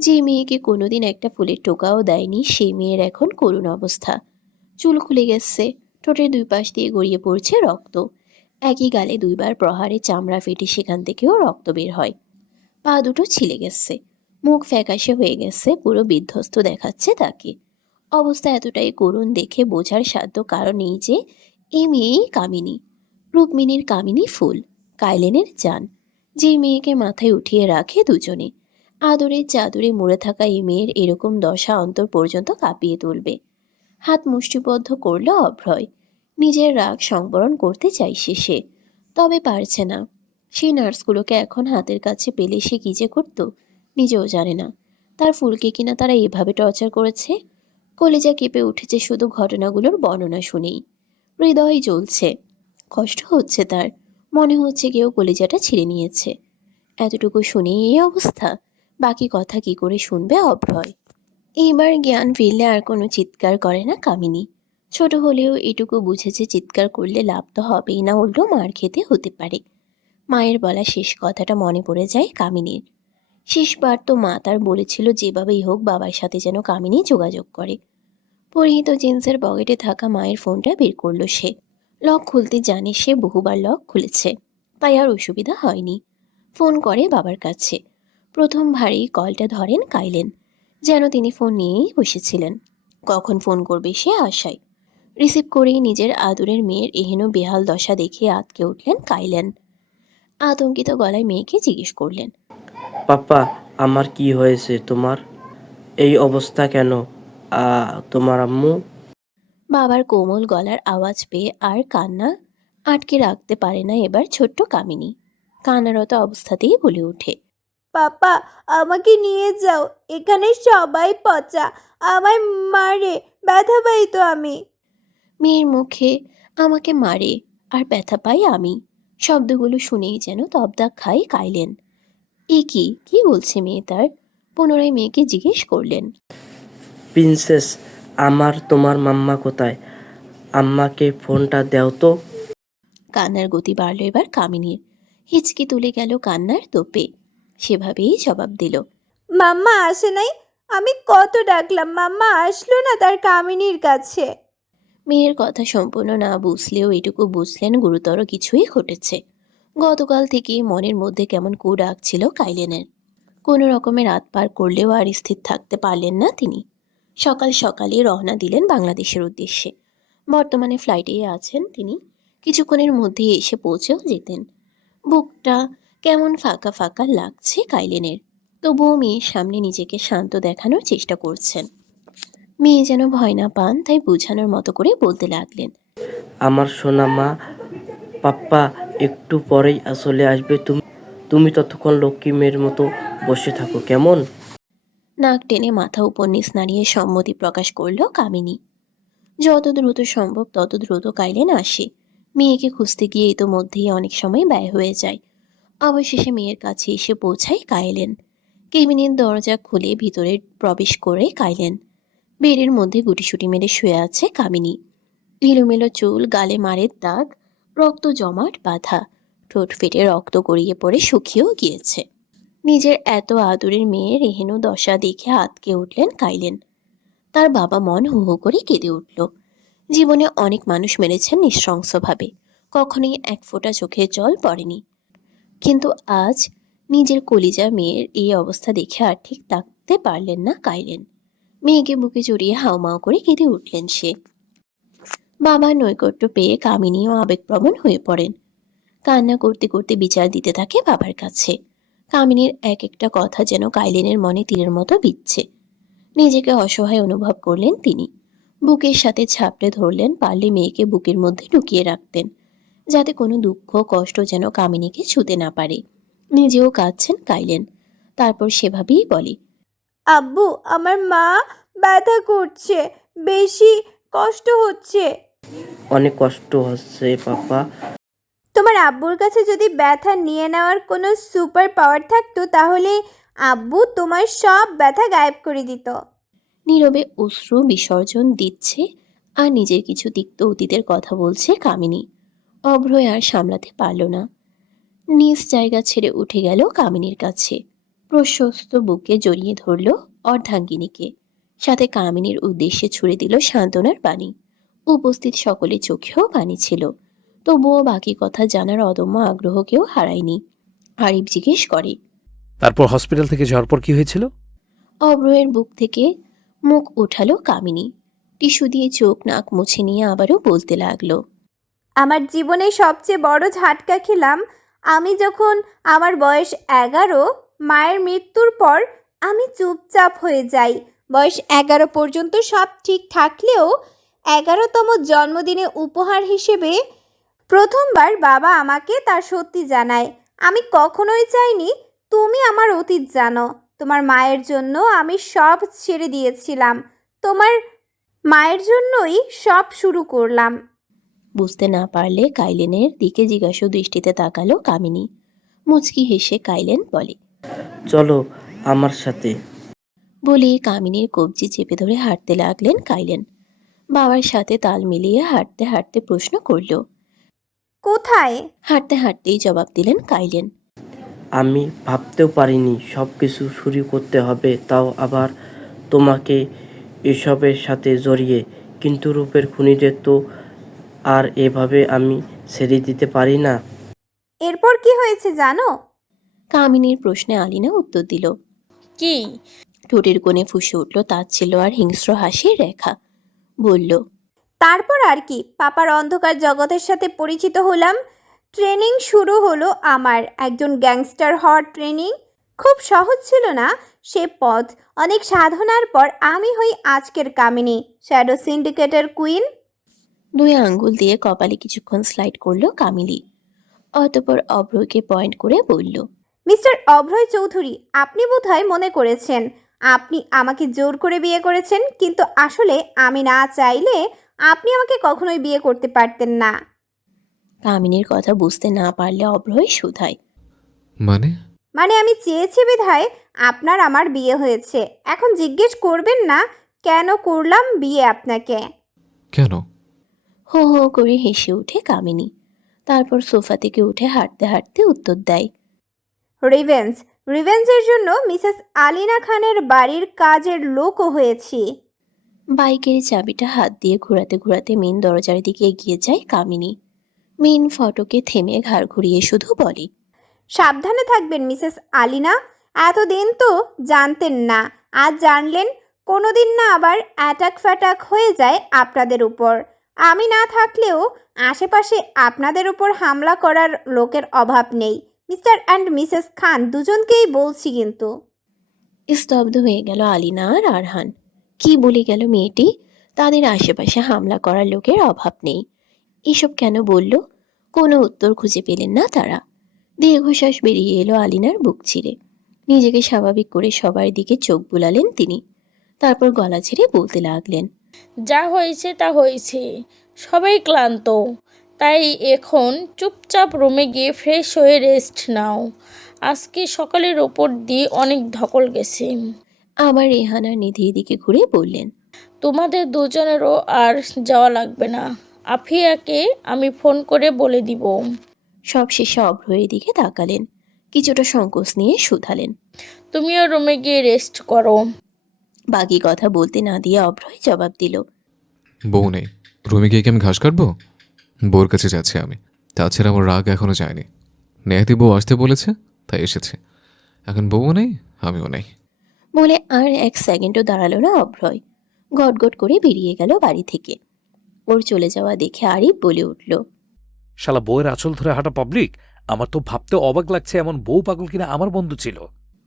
যে মেয়েকে কোনোদিন একটা ফুলের টোকাও দেয়নি, সেই মেয়ের এখন করুণ অবস্থা। চুল খুলে গেছে, ঠোঁটের 2 পাশ দিয়ে গড়িয়ে পড়ছে রক্ত। একই গালে 2বার প্রহারে চামড়া ফেটে সেখান থেকেও রক্ত বের হয়। পা দুটো ছিলে গেছে, মুখ ফ্যাকাশে হয়ে গেছে, পুরো বিধ্বস্ত দেখাচ্ছে তাকে। অবস্থা এতটাই করুণ দেখে বোঝার সাধ্য কারণ নেই যে এই মেয়েই কামিনী, রুক্মিণীর কামিনী ফুল, কাইলেনের জান, যে মেয়েকে মাথায় উঠিয়ে রাখে দুজনে। আদরের চাদরে মুড়ে থাকা এই মেয়ের এরকম দশা অন্তর পর্যন্ত কাঁপিয়ে তুলবে। হাত মুষ্টিবদ্ধ করল অভ্রয়। নিজের রাগ সংবরণ করতে চাইছে সে, তবে পারছে না। সেই নার্সগুলোকে এখন হাতের কাছে পেলে সে কী যে করত নিজেও জানে না। তার ফুলকে কিনা তারা এভাবে টর্চার করেছে। কলিজা কেঁপে উঠেছে শুধু ঘটনাগুলোর বর্ণনা শুনেই। হৃদয় জ্বলছে, কষ্ট হচ্ছে তার। মনে হচ্ছে কেউ কলিজাটা ছিঁড়ে নিয়েছে। এতটুকু শুনেই এই অবস্থা, বাকি কথা কি করে শুনবে অভ্রয়। এইবার জ্ঞান ফিরলে আর কোনো চিৎকার করে না কামিনী। ছোট হলেও এটুকু বুঝেছে চিৎকার করলে লাভ তো হবেই না, উল্টো মার খেতে হতে পারে। মায়ের বলা শেষ কথাটা মনে পড়ে যায় কামিনীর। শেষবার তো মা তার বলেছিল যেভাবেই হোক বাবার সাথে যেন কামিনী যোগাযোগ করে। পরিহিত জিন্সের পকেটে থাকা মায়ের ফোনটা বের করলো সে। লক খুলতে জানে সে, বহুবার লক খুলেছে, তাই আর অসুবিধা হয়নি। ফোন করে বাবার কাছে। প্রথম ভারেই কলটা ধরেন কাইলেন, যেন তিনি ফোন নিয়েই বসেছিলেন। কখন ফোন করবে সে আশায়। রিসিভ করেই নিজের আদরের মেয়ের এহেন বেহাল দশা দেখে আঁতকে উঠলেন কাইলেন। আতঙ্কিত গলায় মেয়েকে জিজ্ঞেস করলেন, পাপ্পা, আমার কি হয়েছে? তোমার এই অবস্থা কেন? তোমার আম্মু? বাবার কোমল গলার আওয়াজ পেয়ে আর কান্না আটকে রাখতে পারে না এবার ছোট্ট কামিনী। কান্নারত অবস্থাতেই বলে ওঠে, পাপা, আমাকে নিয়ে যাও। এখানে সবাই পচা, আমায় মারে, ব্যথা পাই তো আমি। মেয়ের মুখে আমাকে মারে আর ব্যথা পাই আমি শব্দগুলো শুনেই যেন তবদা খায় কাইলেন। এ কি বলছে মেয়ে তার? পুনরায় মেয়েকে জিজ্ঞেস করলেন, প্রিন্সেস, তোমার মাম্মা কোথায়? আম্মাকে ফোনটা দাও তো। কান্নার গতি বাড়ল এবার কামিনীর। হিচকি তুলে গেল কান্নার তোপে। সেভাবেই জবাব দিল, মাম্মা আসে নাই। আমি কত ডাকলাম, মাম্মা আসলো না তার কামিনীর কাছে। মেয়ের কথা সম্পূর্ণ না বুঝলেও এটুকু বুঝলেন গুরুতর কিছুই ঘটেছে। গতকাল থেকে মনের মধ্যে কেমন কু ডাকছিল কাইলেনের। কোনো রকমে রাত পার করলেও আর স্থির থাকতে পারলেন না তিনি। সকাল সকালে রওনা দিলেন বাংলাদেশের উদ্দেশ্যে। বর্তমানে ফ্লাইটেই আছেন তিনি, কিছুক্ষণের মধ্যেই এসে পৌঁছেও যেতেন। বুকটা কেমন ফাঁকা ফাঁকা লাগছে কাইলেনের, তবুও মেয়ের সামনে নিজেকে শান্ত দেখানোর চেষ্টা করছেন। মেয়ে যেন ভয় না পান তাই বোঝানোর মতো করে বলতে লাগলেন। আমার সোনা মা, পাপ্পা একটু পরেই চলে আসবে। তুমি ততক্ষণ লক্ষ্মী মেয়ের মতো বসে থাকো, কেমন? নাক টেনে মাথা উপর নিচ নাড়িয়ে সম্মতি প্রকাশ করল কামিনী। যত দ্রুত সম্ভব তত দ্রুত কাইলেন আসে। মেয়েকে খুঁজতে গিয়ে ইতোমধ্যেই অনেক সময় ব্যয় হয়ে যায়। অবশেষে মেয়ের কাছে এসে পৌঁছায় কাইলেন। কেবিনের দরজা খুলে ভিতরে প্রবেশ করে কাইলেন। বেডের মধ্যে গুটিসুটি মেরে শুয়ে আছে কামিনী। এলোমেলো চুল, গালে মারের দাগ, রক্ত জমাট বাঁধা, ঠোঁট ফেটে রক্ত গড়িয়ে পড়ে শুকিয়েও গিয়েছে। নিজের এত আদরের মেয়ের এহেন দশা দেখে আঁতকে উঠলেন কাইলেন। তার বাবা মন হু হু করে কেঁদে উঠল। জীবনে অনেক মানুষ মেরেছেন নৃশংসভাবে, কখনোই এক ফোঁটা চোখের জল পড়েনি। কিন্তু আজ নিজের কলিজা মেয়ের এই অবস্থা দেখে আর ঠিক থাকতে পারলেন না কাইলেন। মেয়েকে বুকে জড়িয়ে হাউমাউ করে কেঁদে উঠলেন সে। বাবার নৈকট্য পেয়ে কামিনীও আবেগপ্রবণ হয়ে পড়েন। কান্না করতে করতে বিচার দিতে থাকে বাবার কাছে। কামিনীর এক একটা কথা যেন কাইলেনের মনে তীরের মতো বিচ্ছে। নিজেকে অসহায় অনুভব করলেন তিনি। বুকের সাথে ঝাপড়ে ধরলেন, পারলে মেয়েকে বুকের মধ্যে লুকিয়ে রাখতেন, যাতে কোনো দুঃখ কষ্ট যেন কামিনীকে ছুতে না পারে। নিজেও কাঁদছেন কাইলেন। তারপর সেভাবেই বলে, আব্বু, আমার মা ব্যথা করছে, বেশি কষ্ট হচ্ছে। অনেক কষ্ট হচ্ছে পাপ্পা। তোমার আব্বুর কাছে যদি ব্যথা নিয়ে নেওয়ার কোনো সুপার পাওয়ার থাকতো তাহলে আব্বু তোমার সব ব্যথা গায়েব করে দিত। নীরবে অশ্রু বিসর্জন দিচ্ছে আর নিজের কিছু তিক্ত অতীতের কথা বলছে কামিনী। অভ্রয় আর সামলাতে পারল না, নিজ জায়গা ছেড়ে উঠে গেল কামিনীর কাছে। প্রশস্ত বুকে জড়িয়ে ধরল অর্ধাঙ্গিনীকে, সাথে কামিনীর উদ্দেশ্যে ছুড়ে দিল সান্ত্বনার বাণী। উপস্থিত সকলের চোখেও পানি ছিল, তবুও বাকি কথা জানার অদম্য আগ্রহকেও হারায়নি। আরিফ জিজ্ঞেস করে, তারপর হসপিটাল থেকে যাওয়ার পর কি হয়েছিল? অভ্রয়ের বুক থেকে মুখ উঠালো কামিনী। টিস্যু দিয়ে চোখ নাক মুছে নিয়ে আবারও বলতে লাগলো, আমার জীবনে সবচেয়ে বড় ঝাটকা খেলাম আমি যখন আমার বয়স 11। মায়ের মৃত্যুর পর আমি চুপচাপ হয়ে যাই। বয়স 11 পর্যন্ত সব ঠিক থাকলেও 11তম জন্মদিনে উপহার হিসেবে প্রথমবার বাবা আমাকে তার সত্যি জানায়। আমি কখনোই চাইনি তুমি আমার অতীত জানো। তোমার মায়ের জন্য আমি সব ছেড়ে দিয়েছিলাম, তোমার মায়ের জন্যই সব শুরু করলাম। বুঝতে না পারলে কাইলেনের দিকে জিজ্ঞাসা দৃষ্টিতে তাকালো কামিনী। মুচকি হেসে কাইলেন বলে, চলো আমার সাথে। বলে কামিনীর কবজি চেপে ধরে হাঁটতে লাগলেন কাইলেন। বাবার সাথে তাল মিলিয়ে হাঁটতে হাঁটতে প্রশ্ন করল, কোথায়? হাঁটতে হাঁটতেই জবাব দিলেন কাইলেন, আমি ভাবতেও পারিনি সব কিছু শুরু করতে হবে, তাও আবার তোমাকে এসবের সাথে জড়িয়ে। কিন্তু রূপের খুনিদের তো আর এভাবে আমি ছেড়ে দিতে পারি না। এরপর কি হয়েছে জানো? কামিনীর প্রশ্নে আলিনা উত্তর দিল। কি? ঠোঁটের কোণে ফুসে উঠল তাচ্ছিল্য আর হিংস্র হাসির রেখা। বলল, তারপর আর কি, পাপার অন্ধকার জগতের সাথে পরিচিত হলাম। ট্রেনিং শুরু হলো আমার, একজন গ্যাংস্টার হওয়ার ট্রেনিং। খুব সহজ ছিল না সে পথ। অনেক সাধনার পর আমি হই আজকের কামিনী, শ্যাডো সিন্ডিকেটের কুইন। দুই আঙ্গুল দিয়ে কপালে কিছুক্ষণ স্লাইড করলো কামিনী। অতঃপর অভ্রকে পয়েন্ট করে বলল, মিস্টার অভয় চৌধুরী, আপনি বোধহয় মনে করেছেন আপনি আমাকে জোর করে বিয়ে করেছেন, কিন্তু আসলে আমি না চাইলে আপনি আমাকে কখনোই বিয়ে করতে পারতেন না। কামিনীর কথা বুঝতে না পারলে অভ্রয় শুধায়, মানে আমি চেয়েছি বিধায় আপনার আমার বিয়ে হয়েছে। এখন জিজ্ঞেস করবেন না কেন করলাম বিয়ে আপনাকে। কেন? হো হো করে হেসে উঠে কামিনী। তারপর সোফা থেকে উঠে হাঁটতে হাঁটতে উত্তর দেয়, রিভেঞ্জ। রিভেঞ্জের জন্য মিসেস আলিনা খানের বাড়ির কাজের লোকও হয়েছি। বাইকের চাবিটা হাত দিয়ে ঘোরাতে ঘোরাতে মেন দরজার দিকে এগিয়ে যায় কামিনী। মেন ফটকে থেমে ঘাড় ঘুরিয়ে শুধু বলে, সাবধানে থাকবেন মিসেস আলিনা। এতদিন তো জানতেন না, আজ জানলেন। কোনোদিন না আবার অ্যাটাক ফ্যাটাক হয়ে যায় আপনাদের উপর। আমি না থাকলেও আশেপাশে আপনাদের উপর হামলা করার লোকের অভাব নেই। মিস্টার অ্যান্ড মিসেস খান দুজনকেই বলছি কিন্তু। স্তব্ধ হয়ে গেল আলিনা আর আরহান। কি বলে গেল মেয়েটি? তাদের আশেপাশে হামলা করার লোকের অভাব নেই। এসব কেন বলল? কোনো উত্তর খুঁজে পেলেন না তারা। দীর্ঘশ্বাস বেরিয়ে এলো আলিনার বুক চিরে। নিজেকে স্বাভাবিক করে সবার দিকে চোখ বুলালেন তিনি। তারপর গলা ছেড়ে বলতে লাগলেন, যা হয়েছে তা হয়েছে, সবাই ক্লান্ত, তাই এখন চুপচাপ রুমে গিয়ে ফ্রেশ হয়ে রেস্ট নাও। আজকে সকালের ওপর দিয়ে অনেক ধকল গেছে। আবার রেহানার নিধির দিকে ঘুরে বললেন, তোমাদের দুজনেরও আর যাওয়া লাগবে না, আফিয়াকে আমি ফোন করে বলে দিব। সব শেষে অভ্রয়ের দিকে তাকালেন, কিছুটা সংকোচ নিয়ে শুধালেন। তুমিও রুমে গিয়ে রেস্ট করো। বাকি কথা বলতে না দিয়ে অভ্রয় জবাব দিল, বউ নেই, রুমে গিয়ে কি আমি ঘাস কাটবো? বউর কাছে যাচ্ছি আমি। তাছাড়া আমার রাগ এখনো যায়নি। নেহাতি বউ আসতে বলেছে, তাই এসেছে। এখন বউও নেই, আমিও নেই। বলে আর এক সেকেন্ডও দাঁড়ালো না অভ্রয়। গটগট করে বেরিয়ে গেল বাড়ি থেকে। ওর চলে যাওয়া দেখে আরিফ বলে উঠল, শালা বউয়ের আঁচল ধরে হাঁটা পাবলিক। আমার তো ভাবতে অবাক লাগছে এমন বউ পাগল কিনা আমার বন্ধু ছিল।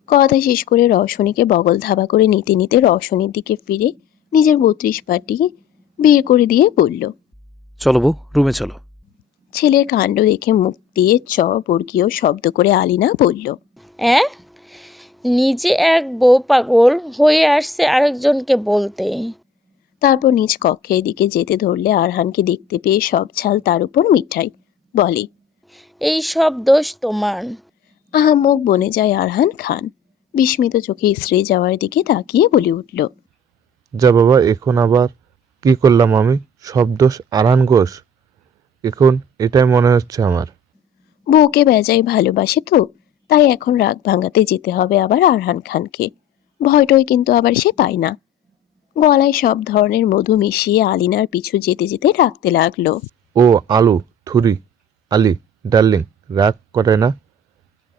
কথা শেষ করে রওশনীকে বগল ধাবা করে নিতে নিতে রওশনীর দিকে ফিরে নিজের 32 পাটি বের করে দিয়ে বলল, চলো বউ, রুমে চলো। ছেলের কাণ্ড দেখে মুখ দিয়ে বর্গীয় শব্দ করে আলিনা বলল, নিজে এক বউ পাগল হয়ে আসছে আরেকজনকে বলতে। তারপর নিজ কক্ষের দিকে যেতে ধরলে আরহানকে দেখতে পেয়ে সব ছাল তার উপর মিঠাই। বলে, এই সব দোষ তোমার। আহাম্মক বনে যায় আরহান খান। বিস্মিত চোখে স্ত্রী যাওয়ার দিকে তাকিয়ে বলে উঠল, যা বাবা, এখন আবার কি করলাম আমি? সব দোষ আরহান ঘোষ? এখন এটাই মনে হচ্ছে আমার। বউকে বেজায় ভালোবাসে তো, তাই এখন রাগ ভাঙাতে যেতে হবে আবার আরহান খানকে। ভয়টই কিন্তু আবার সে পায় না। গলায় সব ধরনের মধু মিশিয়ে আলিনার পিছু যেতে যেতে ডাকতে লাগলো, ও আলু, থুরি, আলি, ডার্লিং, রাগ করে না।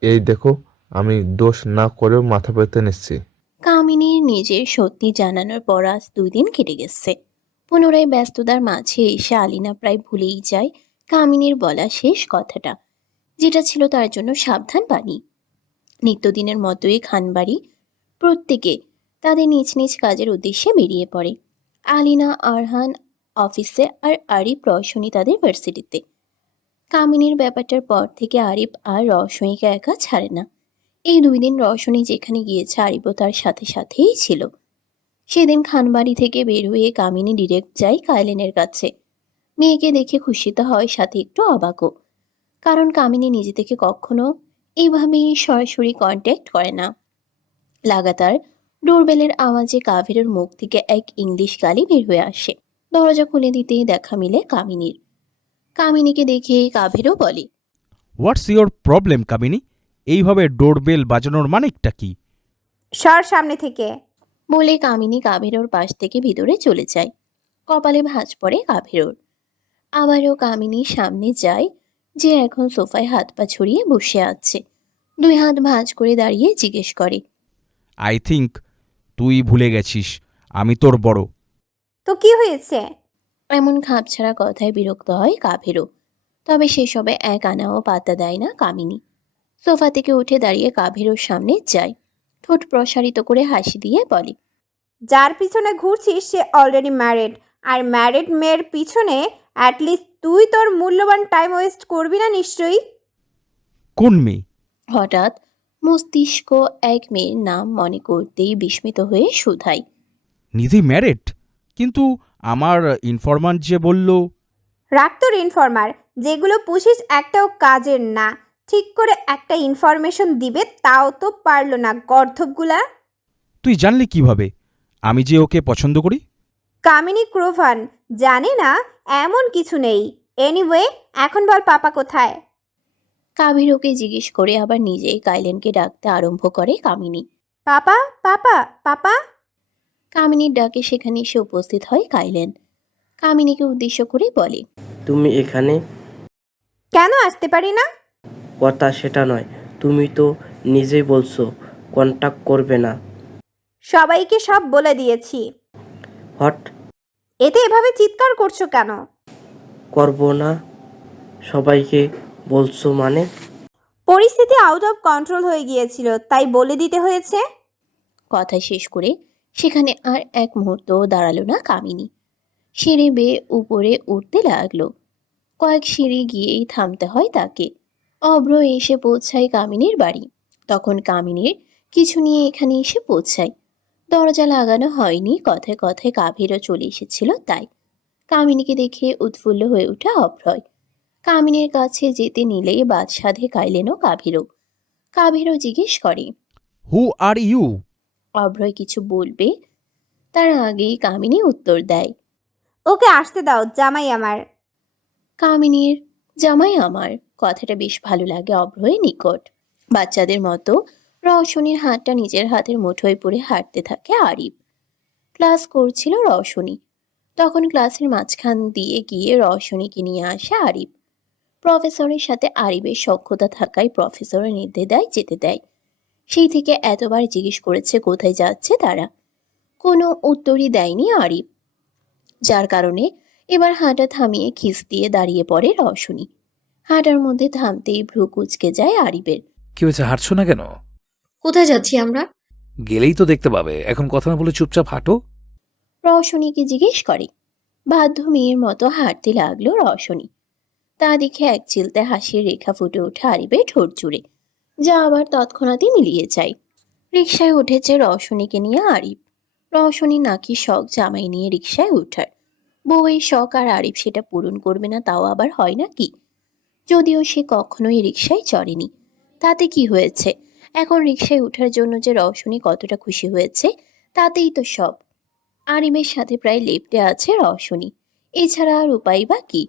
এই দেখো, আমি দোষ না করেও মাথা পেতে নিচ্ছি। কামিনীর নিজের সত্যি জানানোর পর আজ 2 দিন কেটে গেছে। পুনরায় ব্যস্ততার মাঝে এসে আলিনা প্রায় ভুলেই যায় কামিনীর বলা শেষ কথাটা, যেটা ছিল তার জন্য সাবধান বাণী। নিত্যদিনের মতোই খানবাড়ি প্রত্যেকে তাদের নিজ নিজ কাজের উদ্দেশ্যে বেরিয়ে পড়ে। আলিনা আরহান অফিসে আর আরিফ রওশনী তাদের ভার্সিটিতে। কামিনীর ব্যাপারটার পর থেকে আরিফ আর রওশনীকে একা ছাড়ে না। এই 2 দিন রওশনী যেখানে গিয়েছে আরিফও তার সাথে সাথেই ছিল। সেদিন খানবাড়ি থেকে বের হয়ে কামিনী ডিরেক্ট যায় কায়লেনের কাছে। মেয়েকে দেখে খুশি তো হয়, সাথে একটু অবাকও। কারণ কামিনী নিজে থেকে কখনো এইভাবেই সরাসরি কন্ট্যাক্ট করে না। লাগাতার ডোরবেলের আওয়াজে কাভেরের মুখ থেকে এক ইংলিশ গালি বের হয়ে আসে। দরজা খুলে দিতেই দেখা মিলে কামিনীর। কামিনীকে দেখে কাভেরও বলে, হোয়াটস ইয়োর প্রবলেম কামিনী? এইভাবে ডোরবেল বাজানোর মানেটা কি? সর সামনে থেকে। বলে কামিনী কাভেরোর পাশ থেকে ভিতরে চলে যায়। কপালে ভাঁজ পড়ে কাভেরোর। আবারও কামিনীর সামনে যায়, যে এখন সোফায় হাত পা ছড়িয়ে বসে আছে। 2 হাত ভাঁজ করে দাঁড়িয়ে জিজ্ঞেস করে, আই থিঙ্ক তুই ভুলে গেছিস আমি তোর বড়। তো কি হয়েছে? এমন খাপছাড়া কথায় বিরক্ত হয় কাভেরও। তবে সেসবে এক আনাও পাত্তা দেয় না কামিনী। সোফা থেকে উঠে দাঁড়িয়ে কাভেরোর সামনে যায়। ঠোঁট প্রসারিত করে হাসি দিয়ে বলে, যার পিছনে ঘুরছিস সে অলরেডি ম্যারিড, আর ম্যারিড মেয়ের পিছনে অ্যাটলিস্ট তুই তোর মূল্যবান টাইম ওয়েস্ট করবি না নিশ্চয়ই। কোন মেয়ে? হঠাৎ মস্তিষ্ক এক মেয়ের নাম মনে করতেই বিস্মিত হয়ে শুধায়, নিধি ম্যারেড? কিন্তু আমার ইনফরম্যান্ট যে বলল। রাখ তোর ইনফরমার, যেগুলো পুষিস একটাও কাজের না। ঠিক করে একটা ইনফরমেশন দিবে তাও তো পারলো না, গর্ধবগুলা। তুই জানলি কিভাবে আমি যে ওকে পছন্দ করি? কামিনী ক্রোভান জানে না এমন কিছু নেই। এনিওয়ে, এখন বল পাপা কোথায়? কাভেরোকে জিজ্ঞেস করে আবার নিজেই কাইলেনকে ডাকতে আরম্ভ করে কামিনী। পাপা, পাপা, পাপা। কামিনীর ডাকে সেখানে এসে উপস্থিত হয় কাইলেন। কামিনীকে উদ্দেশ্য করে বলে, তুমি এখানে? কেন আসতে পারি না? কথা সেটা নয়, তুমি তো নিজেই বলছো কন্টাক্ট করবে না। সবাইকে সব বলে দিয়েছি। হট এতে এভাবে চিৎকার করছো কেন? করব না? সবাইকে বলছো মানে? পরিস্থিতি আউট অফ কন্ট্রোল হয়ে গিয়েছিল, তাই বলে দিতে হয়েছে। কথা শেষ করে সেখানে আর এক মুহূর্তও দাঁড়ালো না কামিনী। সিঁড়ি বেয়ে উপরে উঠতে লাগলো। কয়েক সিঁড়ি গিয়েই থামতে হয় তাকে। অভ্র এসে পৌঁছায় কামিনীর বাড়ি। তখন কামিনীর কিছু নিয়ে এখানে এসে পৌঁছায়। দরজা লাগানো হয়নি, কথায় কথায় কাভিরও চলে এসেছিল তাই। কামিনীকে দেখে উৎফুল্ল হয়ে ওঠা অভ্রয়। কামিনীর কাছে যেতে নিলেই বাদসাধে কাইলেনও কাভিরও। কাভিরও জিজ্ঞেস করে, হু আর ইউ? অভ্রয় কিছু বলবে তার আগেই কামিনী উত্তর দেয়, ওকে আসতে দাও, জামাই আমার। কামিনীর জামাই আমার কথাটা বেশ ভালো লাগে অভ্রয়ের নিকট। বাচ্চাদের মতো রওশনীর হাতটা নিজের হাতের মুঠোয় পড়ে হাঁটতে থাকে আরিফ। ক্লাস করছিল রওশনী। তখন ক্লাসের মাঝখান দিয়ে গিয়ে রওশনীকে নিয়ে আসে আরিফ। প্রফেসরের সাথে আরিফের সখ্যতা থাকায় প্রফেসরের নির্দেশ দেয় যেতে দেয়। সেই থেকে এতবার জিজ্ঞেস করেছে কোথায় যাচ্ছে তারা, কোনো উত্তরই দেয়নি আরিফ। যার কারণে এবার হাঁটা থামিয়ে খিস দিয়ে দাঁড়িয়ে পড়ে রওশনী। হাঁটার মধ্যে থামতেই ভ্রু কুঁচকে যায় আরিফের। কি হয়েছে, হাঁটছো না কেন? কোথায় যাচ্ছি আমরা? গেলেই তো দেখতে পাবে, এখন কথা না বলে চুপচাপ হাঁটো। রওশনীকে জিজ্ঞেস করে। বাধ্য মেয়ের মতো হাঁটতে লাগলো রওশনী। তা দেখে এক চিলতে হাসির রেখা ফুটে ওঠে আরিফের ঠোঁট জুড়ে, যা আবার তৎক্ষণাৎই মিলিয়ে যায়। রিকশায় উঠেছে রওশনীকে নিয়ে আরিফ। রওশনী নাকি শখ জামাই নিয়ে রিকশায় ওঠার। বউয়ের শখ আর আরিফ সেটা পূরণ করবে না তাও আবার হয় না কি? যদিও সে কখনোই রিকশায় চড়েনি, তাতে কি হয়েছে? এখন রিকশায় ওঠার জন্য যে রওশনী কতটা খুশি হয়েছে তাতেই তো সব। আরিমের সাথে প্রায় লেপ্টে আছে রওশনী, এছাড়া আর উপায় বা কি?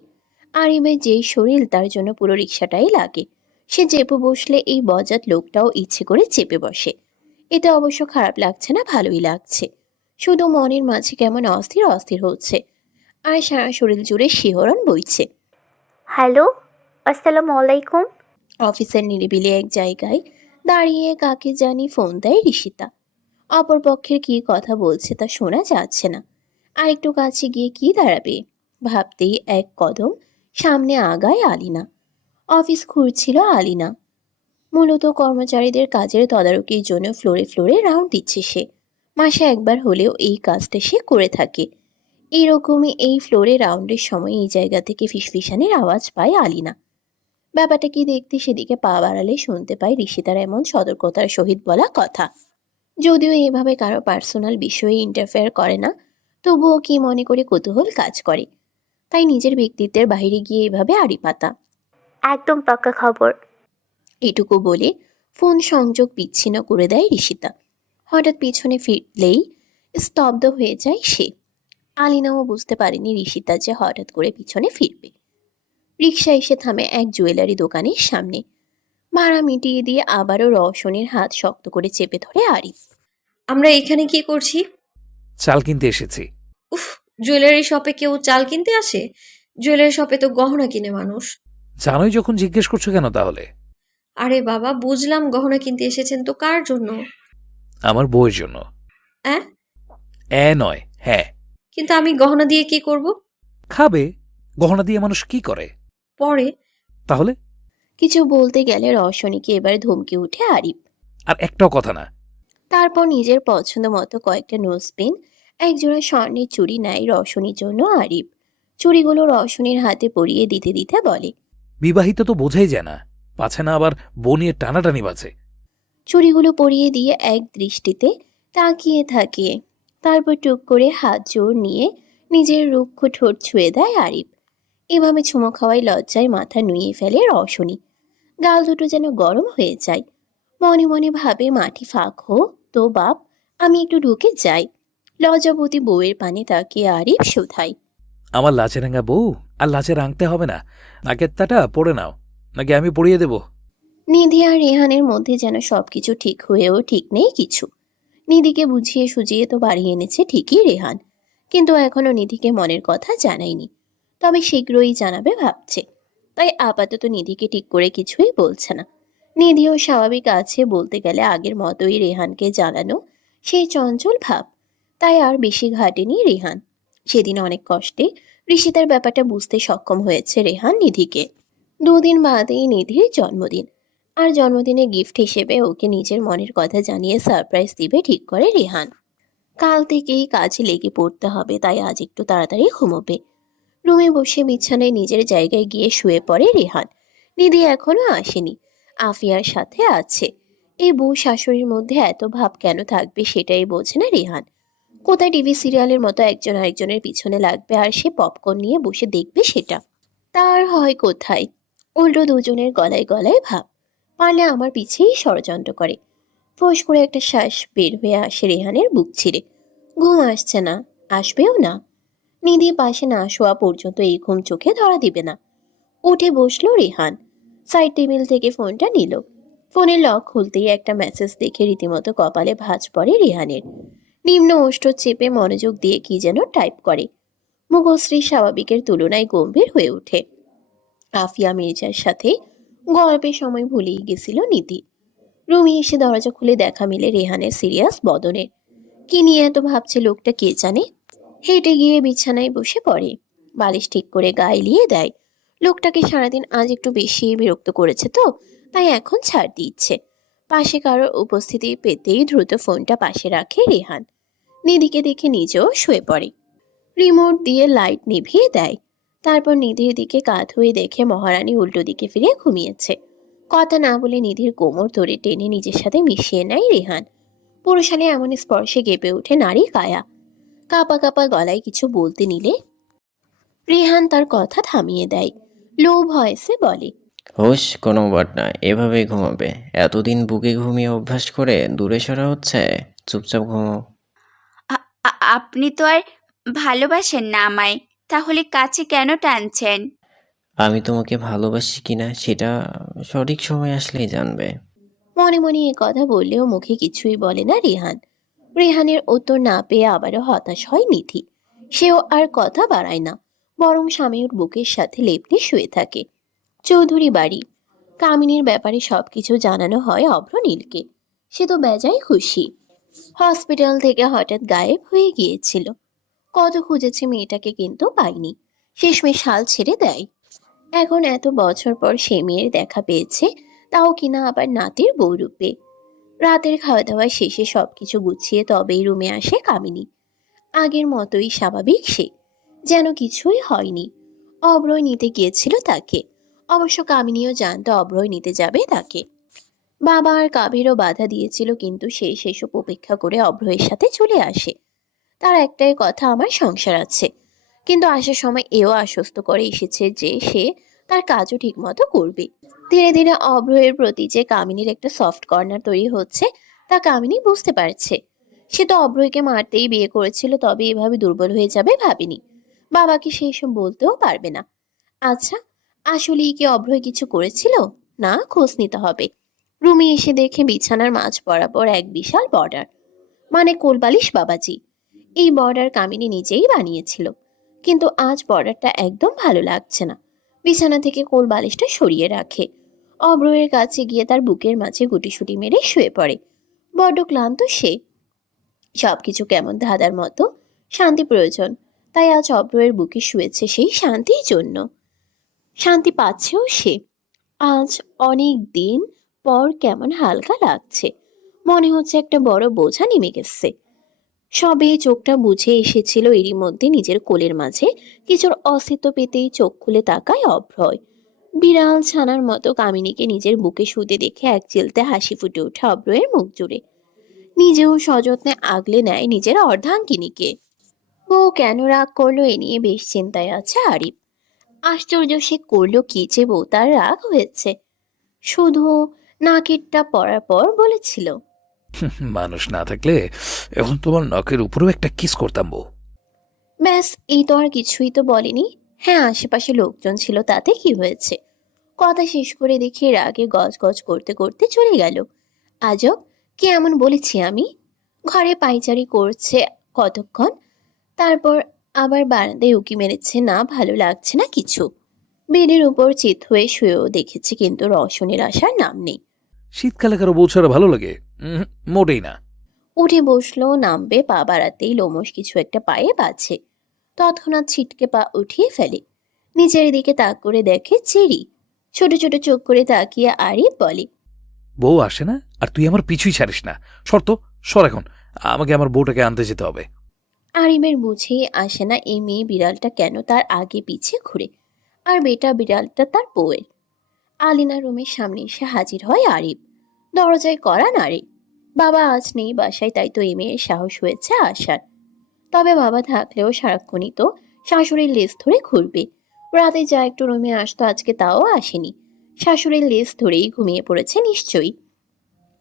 আরিমের যেই শরীর তার জন্য পুরো রিকশাটাই লাগে। সে চেপে বসলে এই বজাত লোকটাও ইচ্ছে করে চেপে বসে। এতে অবশ্য খারাপ লাগছে না, ভালোই লাগছে। শুধু মনের মাঝে কেমন অস্থির অস্থির হচ্ছে, আর সারা শরীর জুড়ে শিহরণ বইছে। হ্যালো, আসসালামু আলাইকুম। অফিসের নিরিবিলি এক জায়গায় দাঁড়িয়ে কাকে জানি ফোন দেয় ঋষিতা। অপর পক্ষের কি কথা বলছে তা শোনা যাচ্ছে না। আর একটু কাছে গিয়ে কি দাঁড়াবে ভাবতেই এক কদম সামনে আগায় আলিনা। অফিস ঘুরছিল আলিনা। মূলত কর্মচারীদের কাজের তদারকির জন্য ফ্লোরে ফ্লোরে রাউন্ড দিচ্ছে সে। মাসে একবার হলেও এই কাজটা সে করে থাকে। এইরকমই এই ফ্লোরে রাউন্ডের সময় এই জায়গা থেকে ফিসফিসানির আওয়াজ পায় আলিনা। ব্যাপারটা কি দেখতে সেদিকে পা বাড়ালে শুনতে পায় ঋষিতার এমন সতর্কতার সহিত বলা কথা। যদিও এভাবে কারো পার্সোনাল বিষয়ে ইন্টারফেয়ার করে না, তবুও কি মনে করে কৌতূহল কাজ করে, তাই নিজের ব্যক্তিত্বের বাইরে গিয়ে এভাবে আড়ি পাতা। একদম পাক্কা খবর। এটুকু বলে ফোন সংযোগ বিচ্ছিন্ন করে দেয় ঋষিতা। হঠাৎ পিছনে ফিরলেই স্তব্ধ হয়ে যায় সে। আলিনাও বুঝতে পারেনি ঋষিতা যে হঠাৎ করে পিছনে ফিরবে। রিকশা এসে থামে এক জুয়েলারি দোকানের সামনে। ভাড়া মিটিয়ে দিয়ে আবারও রওশনীর হাত শক্ত করে চেপে ধরে আরিফ। আমরা এখানে কি করছি? চাল কিনতে এসেছি। উফ, জুয়েলারি শপে কেউ চাল কিনতে আসে? জুয়েলারি শপে তো গহনা কিনে মানুষ। জানোই যখন জিজ্ঞেস করছো কেন তাহলে? আরে বাবা, বুঝলাম গহনা কিনতে এসেছেন, তো কার জন্য? আমার বউয়ের জন্য। নয়, হ্যাঁ। কিন্তু আমি গহনা দিয়ে কি করব? খাবে। গহনা দিয়ে মানুষ কি করে? পরে। তাহলে? কিছু বলতে গেলে রওশনীকে এবার ধমকে উঠে আরিফ। আর একটাও কথা না। তারপর নিজের পছন্দ মতো কয়েকটা নোজপিন, একজোড়া স্বর্ণের চুড়ি নেয় রওশনীর জন্য আরিফ। চুড়িগুলো রওশনীর হাতে পরিয়ে দিতে দিতে বলে, বিবাহিত তো বোঝাই যায় না, পাছে না আবার বউ নিয়ে টানাটানি বাজে। চুড়িগুলো পরিয়ে দিয়ে এক দৃষ্টিতে তাকিয়ে থাকে। তারপর টুক করে হাত জোর নিয়ে নিজের রুক্ষ ঠোঁট ছুঁয়ে দেয় আরিফ। এভাবে চুমো খাওয়ায় লজ্জায় মাথা নুয়ে ফেলে রওশনী। গাল দুটো যেন গরম হয়ে যায়। মনে মনে ভাবে মাটি ফাঁক হো তো বাপ, আমি একটু ঢুকে যাই। লজ্জাবতী বউয়ের পানে তাকিয়ে আরিফ শুধায়, আমার লাচে রাঙা বউ আর লাচে রাঙতে হবে না, নাকের তাটা পড়ে নাও, নাকি আমি পড়িয়ে দেব? নিধি আর রেহানের মধ্যে যেন সবকিছু ঠিক হয়েও ঠিক নেই কিছু। নিধিকে বুঝিয়ে সুজিয়ে তো বাড়িয়ে এনেছে ঠিকই রেহান, কিন্তু এখনো নিধিকে মনের কথা জানায়নি। তবে শীঘ্রই জানাবে ভাবছে। তাই আপাতত নিধিকে ঠিক করে কিছুই বলছে না। নিধিও স্বাভাবিক আছে, বলতে গেলে আগের মতোই রেহানকে জ্বালানো সেই চঞ্চল ভাব। তাই আর বেশি ঘাটেনি রেহান। সেদিন অনেক কষ্টে ঋষিতার ব্যাপারটা বুঝতে সক্ষম হয়েছে রেহান নিধিকে। 2 দিন বাদেই নিধির জন্মদিন, আর জন্মদিনে গিফট হিসেবে ওকে নিজের মনের কথা জানিয়ে সারপ্রাইজ দিবে ঠিক করে রেহান। কাল থেকেই কাজে লেগে পড়তে হবে, তাই আজ একটু তাড়াতাড়ি ঘুমোবে। রুমে বসে বিছানায় নিজের জায়গায় গিয়ে শুয়ে পড়ে রেহান। নিধি এখনো আসেনি, আফিয়ার সাথে আছে। এই বউ শাশুড়ির মধ্যে এত ভাব কেন থাকবে সেটাই বোঝে না রেহান। কোথায় টিভি সিরিয়ালের মতো একজন আরেকজনের পিছনে লাগবে আর সে পপকর্ন নিয়ে বসে দেখবে সেটা তার হয় কোথায়। উল্টো দুজনের গলায় গলায় ভাব, পারলে আমার পিছেই ষড়যন্ত্র করে। ফোঁস করে একটা শ্বাস বের হয়ে আসে রেহানের বুক ছিঁড়ে। ঘুম আসছে না, আসবেও না। নিধি পাশে না শোয়া পর্যন্ত এই ঘুম চোখে ধরা দিবে না। উঠে বসলো রেহান, সাইড টেবিল থেকে ফোনটা নিল। ফোনের লক খুলতেই একটা মেসেজ দেখে রীতিমতো কপালে ভাঁজ পড়ে রেহানের। নিম্ন ওষ্ঠ চেপে মনোযোগ দিয়ে কি যেন টাইপ করে। মুখশ্রী স্বাভাবিকের তুলনায় গম্ভীর হয়ে ওঠে। আফিয়া মির্জার সাথে গল্পের সময় ভুলেই গেছিল নিধি। রুমে এসে দরজা খুলে দেখা মিলে রেহানের সিরিয়াস বদনে। কি নিয়ে এত ভাবছে লোকটা কে জানে। হেঁটে গিয়ে বিছানায় বসে পড়ে, বালিশ ঠিক করে গায়ে লিয়ে দেয়। লোকটাকে সারাদিন আজ একটু বেশি বিরক্ত করেছে তো, তাই এখন ছাড় দিচ্ছে। পাশে কারোর উপস্থিতি পেতেই দ্রুত ফোনটা পাশে রাখে রেহান। নিধিকে দেখে নিজেও শুয়ে পড়ে, রিমোট দিয়ে লাইট নিভিয়ে দেয়। তারপর নিধির দিকে কাত হয়ে দেখে মহারানী উল্টো দিকে ফিরে ঘুমিয়েছে। কথা না বলে নিধির কোমর ধরে টেনে নিজের সাথে মিশিয়ে নেয় রেহান। পুরুষালে এমন স্পর্শে কেঁপে ওঠে নারী কায়া। কাপা কাপা গলায় কিছু বলতে নিলে রেহান তার কথা থামিয়ে দেয়। লো ভয়েসে বলে, হোশ কোনো বাট না, এভাবেই ঘুমাবে। এতদিন বুকে ঘুমিয়ে অভ্যাস করে দূরে সরা হচ্ছে। চুপচাপ ঘুমাও। আপনি তো আর ভালোবাসেন না আমায়, তাহলে কাছে কেন টানছেন? আমি তোমাকে ভালোবাসি কিনা সেটা সঠিক সময় আসলেই জানবে। মনে মনে এ কথা বললেও মুখে কিছুই বলে না রেহান। রেহানের উত্তর না পেয়ে আবারও হতাশ হয় নিধি। সেও আর কথা বাড়ায় না, বরং স্বামীর বুকের সাথে লেপটে শুয়ে থাকে। চৌধুরী বাড়ি। কামিনীর ব্যাপারে সবকিছু জানানো হয় অভ্র নীলকে। সে তো বেজায় খুশি। হসপিটাল থেকে হঠাৎ গায়েব হয়ে গিয়েছিল। কত খুঁজেছে মেয়েটাকে কিন্তু পায়নি। শেষমেশ হাল ছেড়ে দেয়। এখন এত বছর পর সে মেয়ের দেখা পেয়েছে, তাও কিনা আবার নাতির বউরূপে। রাতের খাওয়া দাওয়া শেষে সবকিছু গুছিয়ে তবেই রুমে আসে কামিনী। আগের মতোই স্বাভাবিক সে, যেন কিছুই হয়নি। অভ্রয় নিতে গিয়েছিল তাকে। অবশ্য কামিনীও জানতো অভ্রয় নিতে যাবে তাকে। বাবা আর কাবেরও বাধা দিয়েছিল, কিন্তু সে সেসব উপেক্ষা করে অভ্রয়ের সাথে চলে আসে। তার একটাই কথা, আমার সংসার আছে। কিন্তু আসার সময় এও আশ্বস্ত করে এসেছে যে সে তার কাজও ঠিকমতো করবে। ধীরে ধীরে অভ্রয়ের প্রতি যে কামিনীর একটা সফট কর্নার তৈরি হচ্ছে তা কামিনী বুঝতে পারছে। সে তো অভ্রয়কে মারতেই বিয়ে করেছিল, তবে এভাবে দুর্বল হয়ে যাবে ভাবেনি। বাবাকে সেই সব বলতেও পারবে না। আচ্ছা, আসলেই কি অভ্রয় কিছু করেছিল? না, খোঁজ নিতে হবে। রুমে এসে দেখে বিছানার মাঝ বরাবর এক বিশাল বর্ডার, মানে কোলবালিশ বাবাজি। এই বর্ডার কামিনী নিজেই বানিয়েছিল, কিন্তু আজ বর্ডারটা একদম ভালো লাগছে না। বিছানা থেকে কোল বালিশটা সরিয়ে রাখে। অভ্রয়ের কাছে গিয়ে তার বুকের মাঝে গুটিসুটি মেরে শুয়ে পড়ে। বড্ড ক্লান্ত সে। সবকিছু কেমন ধাঁধার মতো। শান্তি প্রয়োজন, তাই আজ অভ্রয়ের বুকে শুয়েছে সেই শান্তির জন্য। শান্তি পাচ্ছেও সে। আজ অনেক দিন পর কেমন হালকা লাগছে, মনে হচ্ছে একটা বড় বোঝা নেমে গেছে। সবে চোখটা বুঝে এসেছিল, এরই মধ্যে নিজের কোলের মাঝে কিছুর অস্তিত্ব পেতেই চোখ খুলে তাকায় অভ্রয়। বিড়াল ছানার মতো কামিনীকে নিজের বুকে শুতে দেখে এক চিলতে হাসি ফুটে ওঠে অভ্রয়ের মুখ জুড়ে। নিজেও সযত্নে আগলে নেয় নিজের অর্ধাঙ্গিনীকে। বউ কেন রাগ করলো এ নিয়ে বেশ চিন্তায় আছে আরিফ। আশ্চর্য, সে করলো কি যে বউ তার রাগ হয়েছে? শুধু নাকেরটা পরার পর বলেছিল, মানুষ না থাকলে এখন তোমার নখের উপরেও একটা কিস করতাম বউ। ব্যাস, এই তো আর কিছুই তো বলেনি। হ্যাঁ, আশেপাশে লোকজন ছিল, তাতে কি হয়েছে? কথা শেষ করে দেখি রাগে গজ গজ করতে করতে চলে গেল। আজব, কি এমন বলেছি আমি? ঘরে পাইচারি করছে কতক্ষণ, তারপর আবার বারান্দায় উকি মেরেছে, না ভালো লাগছে না কিছু। বেডের উপর চিত হয়ে শুয়েও দেখেছে, কিন্তু রওশনির আসার নাম নেই। শীতকালে কারো বউ ছাড়া ভালো লাগে? মোটেই না। উঠে বসলো, নামবে, পা বাড়াতেই লোমশ কিছু একটা পায়ে বাজছে। তৎক্ষণাৎ ছিটকে পা উঠিয়ে ফেলে। নিচের দিকে তাক করে দেখে চেরি। ছোট ছোট চোখ করে তাকিয়ে আরিফ বলে, বউ আসে না আর তুই আমার পিছুই ছাড়িস না। শর্ত সর এখন, আমাকে আমার বউটাকে আনতে যেতে হবে। আরিফের বুঝেই আসে না এই মেয়ে বিড়ালটা কেন তার আগে পিছে ঘুরে, আর বেটা বিড়ালটা তার বউয়ের। আলিনা রুমের সামনে এসে হাজির হয় আরিফ। দরজায় কড়া নাড়ে। বাবা আজ নেই বাসায়, তাই তো এই মেয়ের সাহস হয়েছে আসার। তবে বাবা থাকলেও সারাক্ষণই তো শাশুড়ির লেজ ধরে ঘুরবে। রাতে যা একটু রুমে আসতো আজকে তাও আসেনি। শাশুড়ির লেজ ধরেই ঘুমিয়ে পড়েছে নিশ্চয়ই।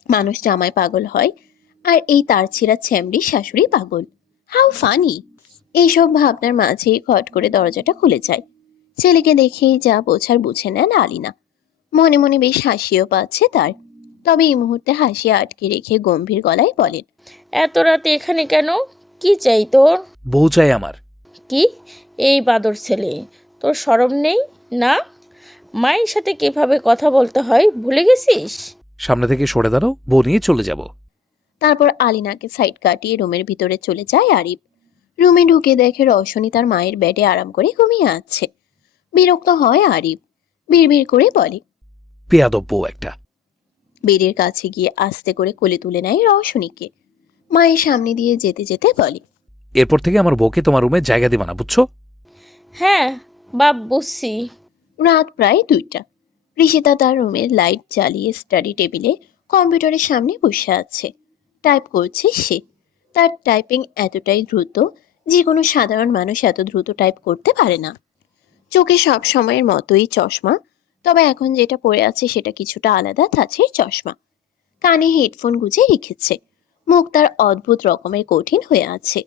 মানুষ জামায় পাগল হয়, আর এই তার ছিঁড়া ছ্যামড়ি শাশুড়ি পাগল। How funny! এইসব ভাবনার মাঝেই খট করে দরজাটা খুলে যায়। ছেলেকে দেখেই যা বোঝার বুঝে নেন আলিনা। মনে মনে বেশ হাসিও পাচ্ছে তার। তবে এই মুহূর্তে হাসি আটকে রেখে গম্ভীর গলায় বলেন, এত রাতে এখানে কেন? কি চাই তোর? বউ চাই আমার। কি? এই বাদর ছেলে, তোর শরম নেই না? মায়ের সাথে কিভাবে কথা বলতে হয় ভুলে গেছিস? সামনে থেকে সরে দাঁড়াও, বউ নিয়ে চলে যাব। তারপর আলিনাকে সাইড কাটিয়ে রুমের ভিতরে চলে যায় আরিফ। রুমে ঢুকে দেখে রওশনী তার মায়ের বেডে আরাম করে ঘুমিয়ে আছে। বিরক্ত হয় আরিফ, বিড়বিড় করে বলে, পেয়াদব বউ একটা। বেডের কাছে গিয়ে আস্তে করে কোলে তুলে নেয় রওশনীকে। মায়ের সামনে দিয়ে যেতে যেতে বলে, এরপর থেকে আমার বউকে তোমার রুমে জায়গা দিবা না, বুঝছো? হ্যাঁ বাপ, বুঝছি। রাত প্রায় 2টা। ঋষিতা তার রুমের লাইট জ্বালিয়ে স্টাডি টেবিলে কম্পিউটারের সামনে বসে আছে। টাইপ করছে সে। তার টাইপিং এতটাই দ্রুত যে কোনো সাধারণ মানুষ এত দ্রুত টাইপ করতে পারে না। চোখে সব সময়ের মতোই চশমা, তবে এখন যেটা পরে আছে সেটা কিছুটা আলাদা ধাঁচের চশমা। কানে হেডফোন গুজে রেখেছে। মুখ তার অদ্ভুত রকমের কঠিন হয়ে আছে।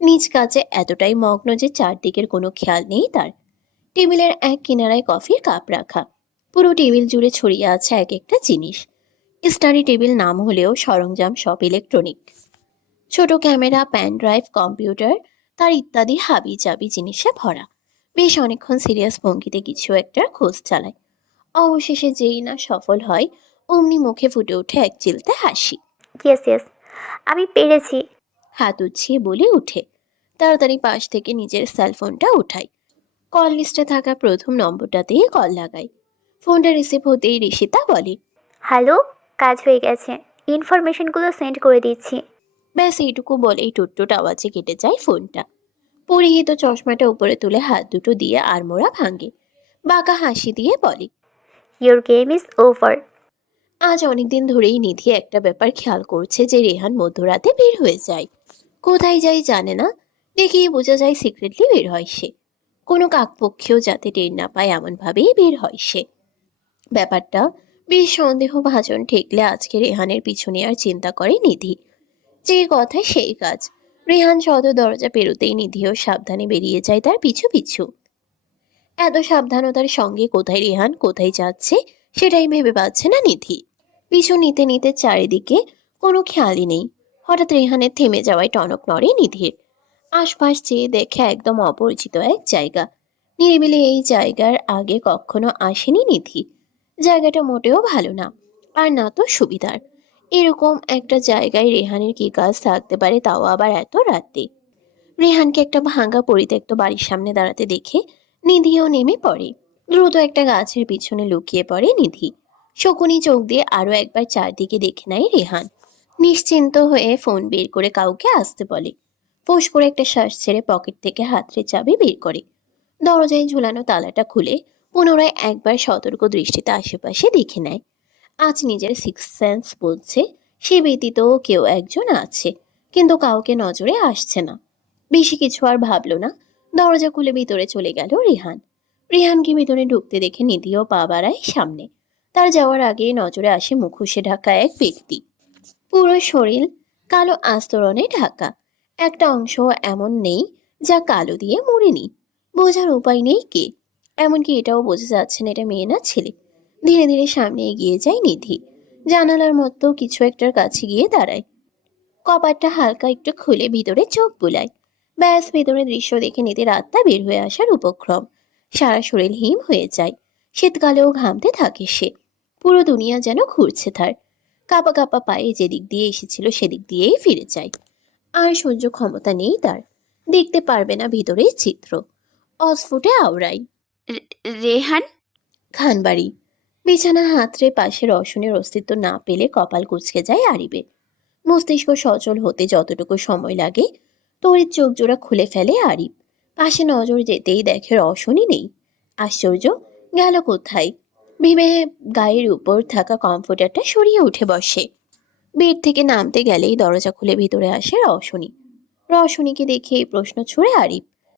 নিজ কাজে এতটাই মগ্ন যে চারদিকের কোনো খেয়াল নেই তার। টেবিলের এক কিনারায় কফির কাপ রাখা। পুরো টেবিল জুড়ে ছড়িয়ে আছে এক একটা জিনিস। স্টাডি টেবিল নাম হলেও সরঞ্জাম সব ইলেকট্রনিক। ছোট ক্যামেরা, প্যান ড্রাইভ, কম্পিউটার, তার ইত্যাদি হাবি জাবি জিনিসে ভরা। বেশ অনেকক্ষণ সিরিয়াস ভঙ্গিতে কিছু একটা খোঁজ চালায়। অবশেষে যেই না সফল হয়, অমনি মুখে ফুটে ওঠে এক চিলতে হাসি। ইয়েস ইয়েস, আমি পেরেছি। হাত উঠিয়ে বলে উঠে তাড়াতাড়ি পাশ থেকে নিজের সেলফোনটা উঠায়। কল লিস্টে থাকা প্রথম নম্বরটাতেই কল লাগায়। ফোনটা রিসিভ হতেই ঋষিতা বলে, হ্যালো, কাজ হয়ে গেছে, ইনফরমেশনগুলো সেন্ড করে দিচ্ছি। ব্যাস এইটুকু বলেই টুটটুট আওয়াজে কেটে যায় ফোনটা। পরিহিত চশমাটা উপরে তুলে হাত দুটো দিয়ে আড়মোড়া ভাঙে। বাঁকা হাসি দিয়ে বলে, ইয়োর গেম ইজ ওভার। আজ অনেকদিন ধরেই নিধি একটা ব্যাপার খেয়াল করছে যে রেহান মধ্যরাতে বের হয়ে যায়। কোথায় যায় জানে না, দেখেই বোঝা যায় সিক্রেটলি বের হয় সে। কোনো কাকপক্ষীও যাতে টের না পায় এমনভাবেই বের হয় সে। ব্যাপারটা বেশ সন্দেহভাজন ঠেকলে আজকে রেহানের পিছনে আর চিন্তা করে নিধি। যে কথা সেই কাজ। রেহান সদর দরজা পেরোতেই নিধিও সাবধানে বেরিয়ে যায় তার পিছু পিছু। এত সাবধানতার সঙ্গে কোথায় রেহান, কোথায় যাচ্ছে সেটাই ভেবে পাচ্ছে না নিধি। পিছু নিতে নিতে চারিদিকে কোনো খেয়ালই নেই। হঠাৎ রেহানের থেমে যাওয়ায় টনক নড়ে নিধির। আশপাশ চেয়ে দেখে একদম অপরিচিত এক জায়গা। নিরিবিলি এই জায়গার আগে কখনো আসেনি নিধি। জায়গাটা মোটেও ভালো না, আর না তো সুবিধার। এরকম একটা জায়গায় রেহানের কি কাজ থাকতে পারে, তাও আবার এত রাতে। রেহানকে একটা ভাঙা পরিত্যক্ত বাড়ির সামনে দাঁড়াতে দেখে নিধিও নেমে পড়ে। দ্রুত একটা গাছের পিছনে লুকিয়ে পড়ে নিধি। শকুনি চোখ দিয়ে আরো একবার চারদিকে দেখে নেয় রেহান। নিশ্চিন্ত হয়ে ফোন বের করে কাউকে আসতে বলে। ফোঁস করে একটা শ্বাস ছেড়ে পকেট থেকে হাতড়ে চাবি বের করে। দরজায় ঝুলানো তালাটা খুলে পুনরায় একবার সতর্ক দৃষ্টিতে আশেপাশে দেখে নেয়। আজ নিজের সিক্স সেন্স বলছে সে ব্যতীত কেউ একজন আছে, কিন্তু কাউকে নজরে আসছে না। বেশি কিছু আর ভাবলো না, দরজা খুলে ভিতরে চলে গেল রেহান। রেহানকে ভিতরে ঢুকতে দেখে নিধিও পা বাড়ায় সামনে। তার যাওয়ার আগে নজরে আসে মুখোশে ঢাকা এক ব্যক্তি। পুরো শরীর কালো আস্তরণে ঢাকা। একটা অংশ এমন নেই যা কালো দিয়ে মরেনি। বোঝার উপায় নেই কে। এমনকি এটাও বোঝা যাচ্ছে না এটা মেয়ে না ছেলে। ধীরে ধীরে সামনে এগিয়ে যায় নিধি। জানালার মতো কিছু একটার কাছে গিয়ে দাঁড়ায়। কপাটটা হালকা একটু খুলে ভিতরে চোখ বুলায়। ব্যাস, ভিতরে দৃশ্য দেখে নিধির আত্মা বের হয়ে আসার উপক্রম। সারা শরীর হিম হয়ে যায়। শীতকালেও ঘামতে থাকে সে। পুরো দুনিয়া যেন ঘুরছে তার। কাঁপা কাঁপা পায়ে যেদিক দিয়ে এসেছিল সেদিক দিয়েই ফিরে যায়। আর সহ্য ক্ষমতা নেই তার। দেখতে পারবে না ভিতরের চিত্র। অস্ফুটে আওড়াই। রেহান। খানবাড়ি। বিছানা হাতড়ে পাশে রসনের অস্তিত্ব না পেলে কপাল কুঁচকে যায় আরিবের। মস্তিষ্ক সচল হতে যতটুকু সময় লাগে তড়িৎ চোখ জোড়া খুলে ফেলে আরিব। পাশে নজর যেতেই দেখে রসনই নেই। আশ্চর্য, গেল কোথায় ভেবে গায়ের উপর থাকা কমফোর্টারটা সরিয়ে উঠে বসে। বেড থেকে নামতে গেলেই দরজা খুলে ভিতরে আসে রসনী। রসনীকে দেখে এই প্রশ্ন ছুড়ে আরিব।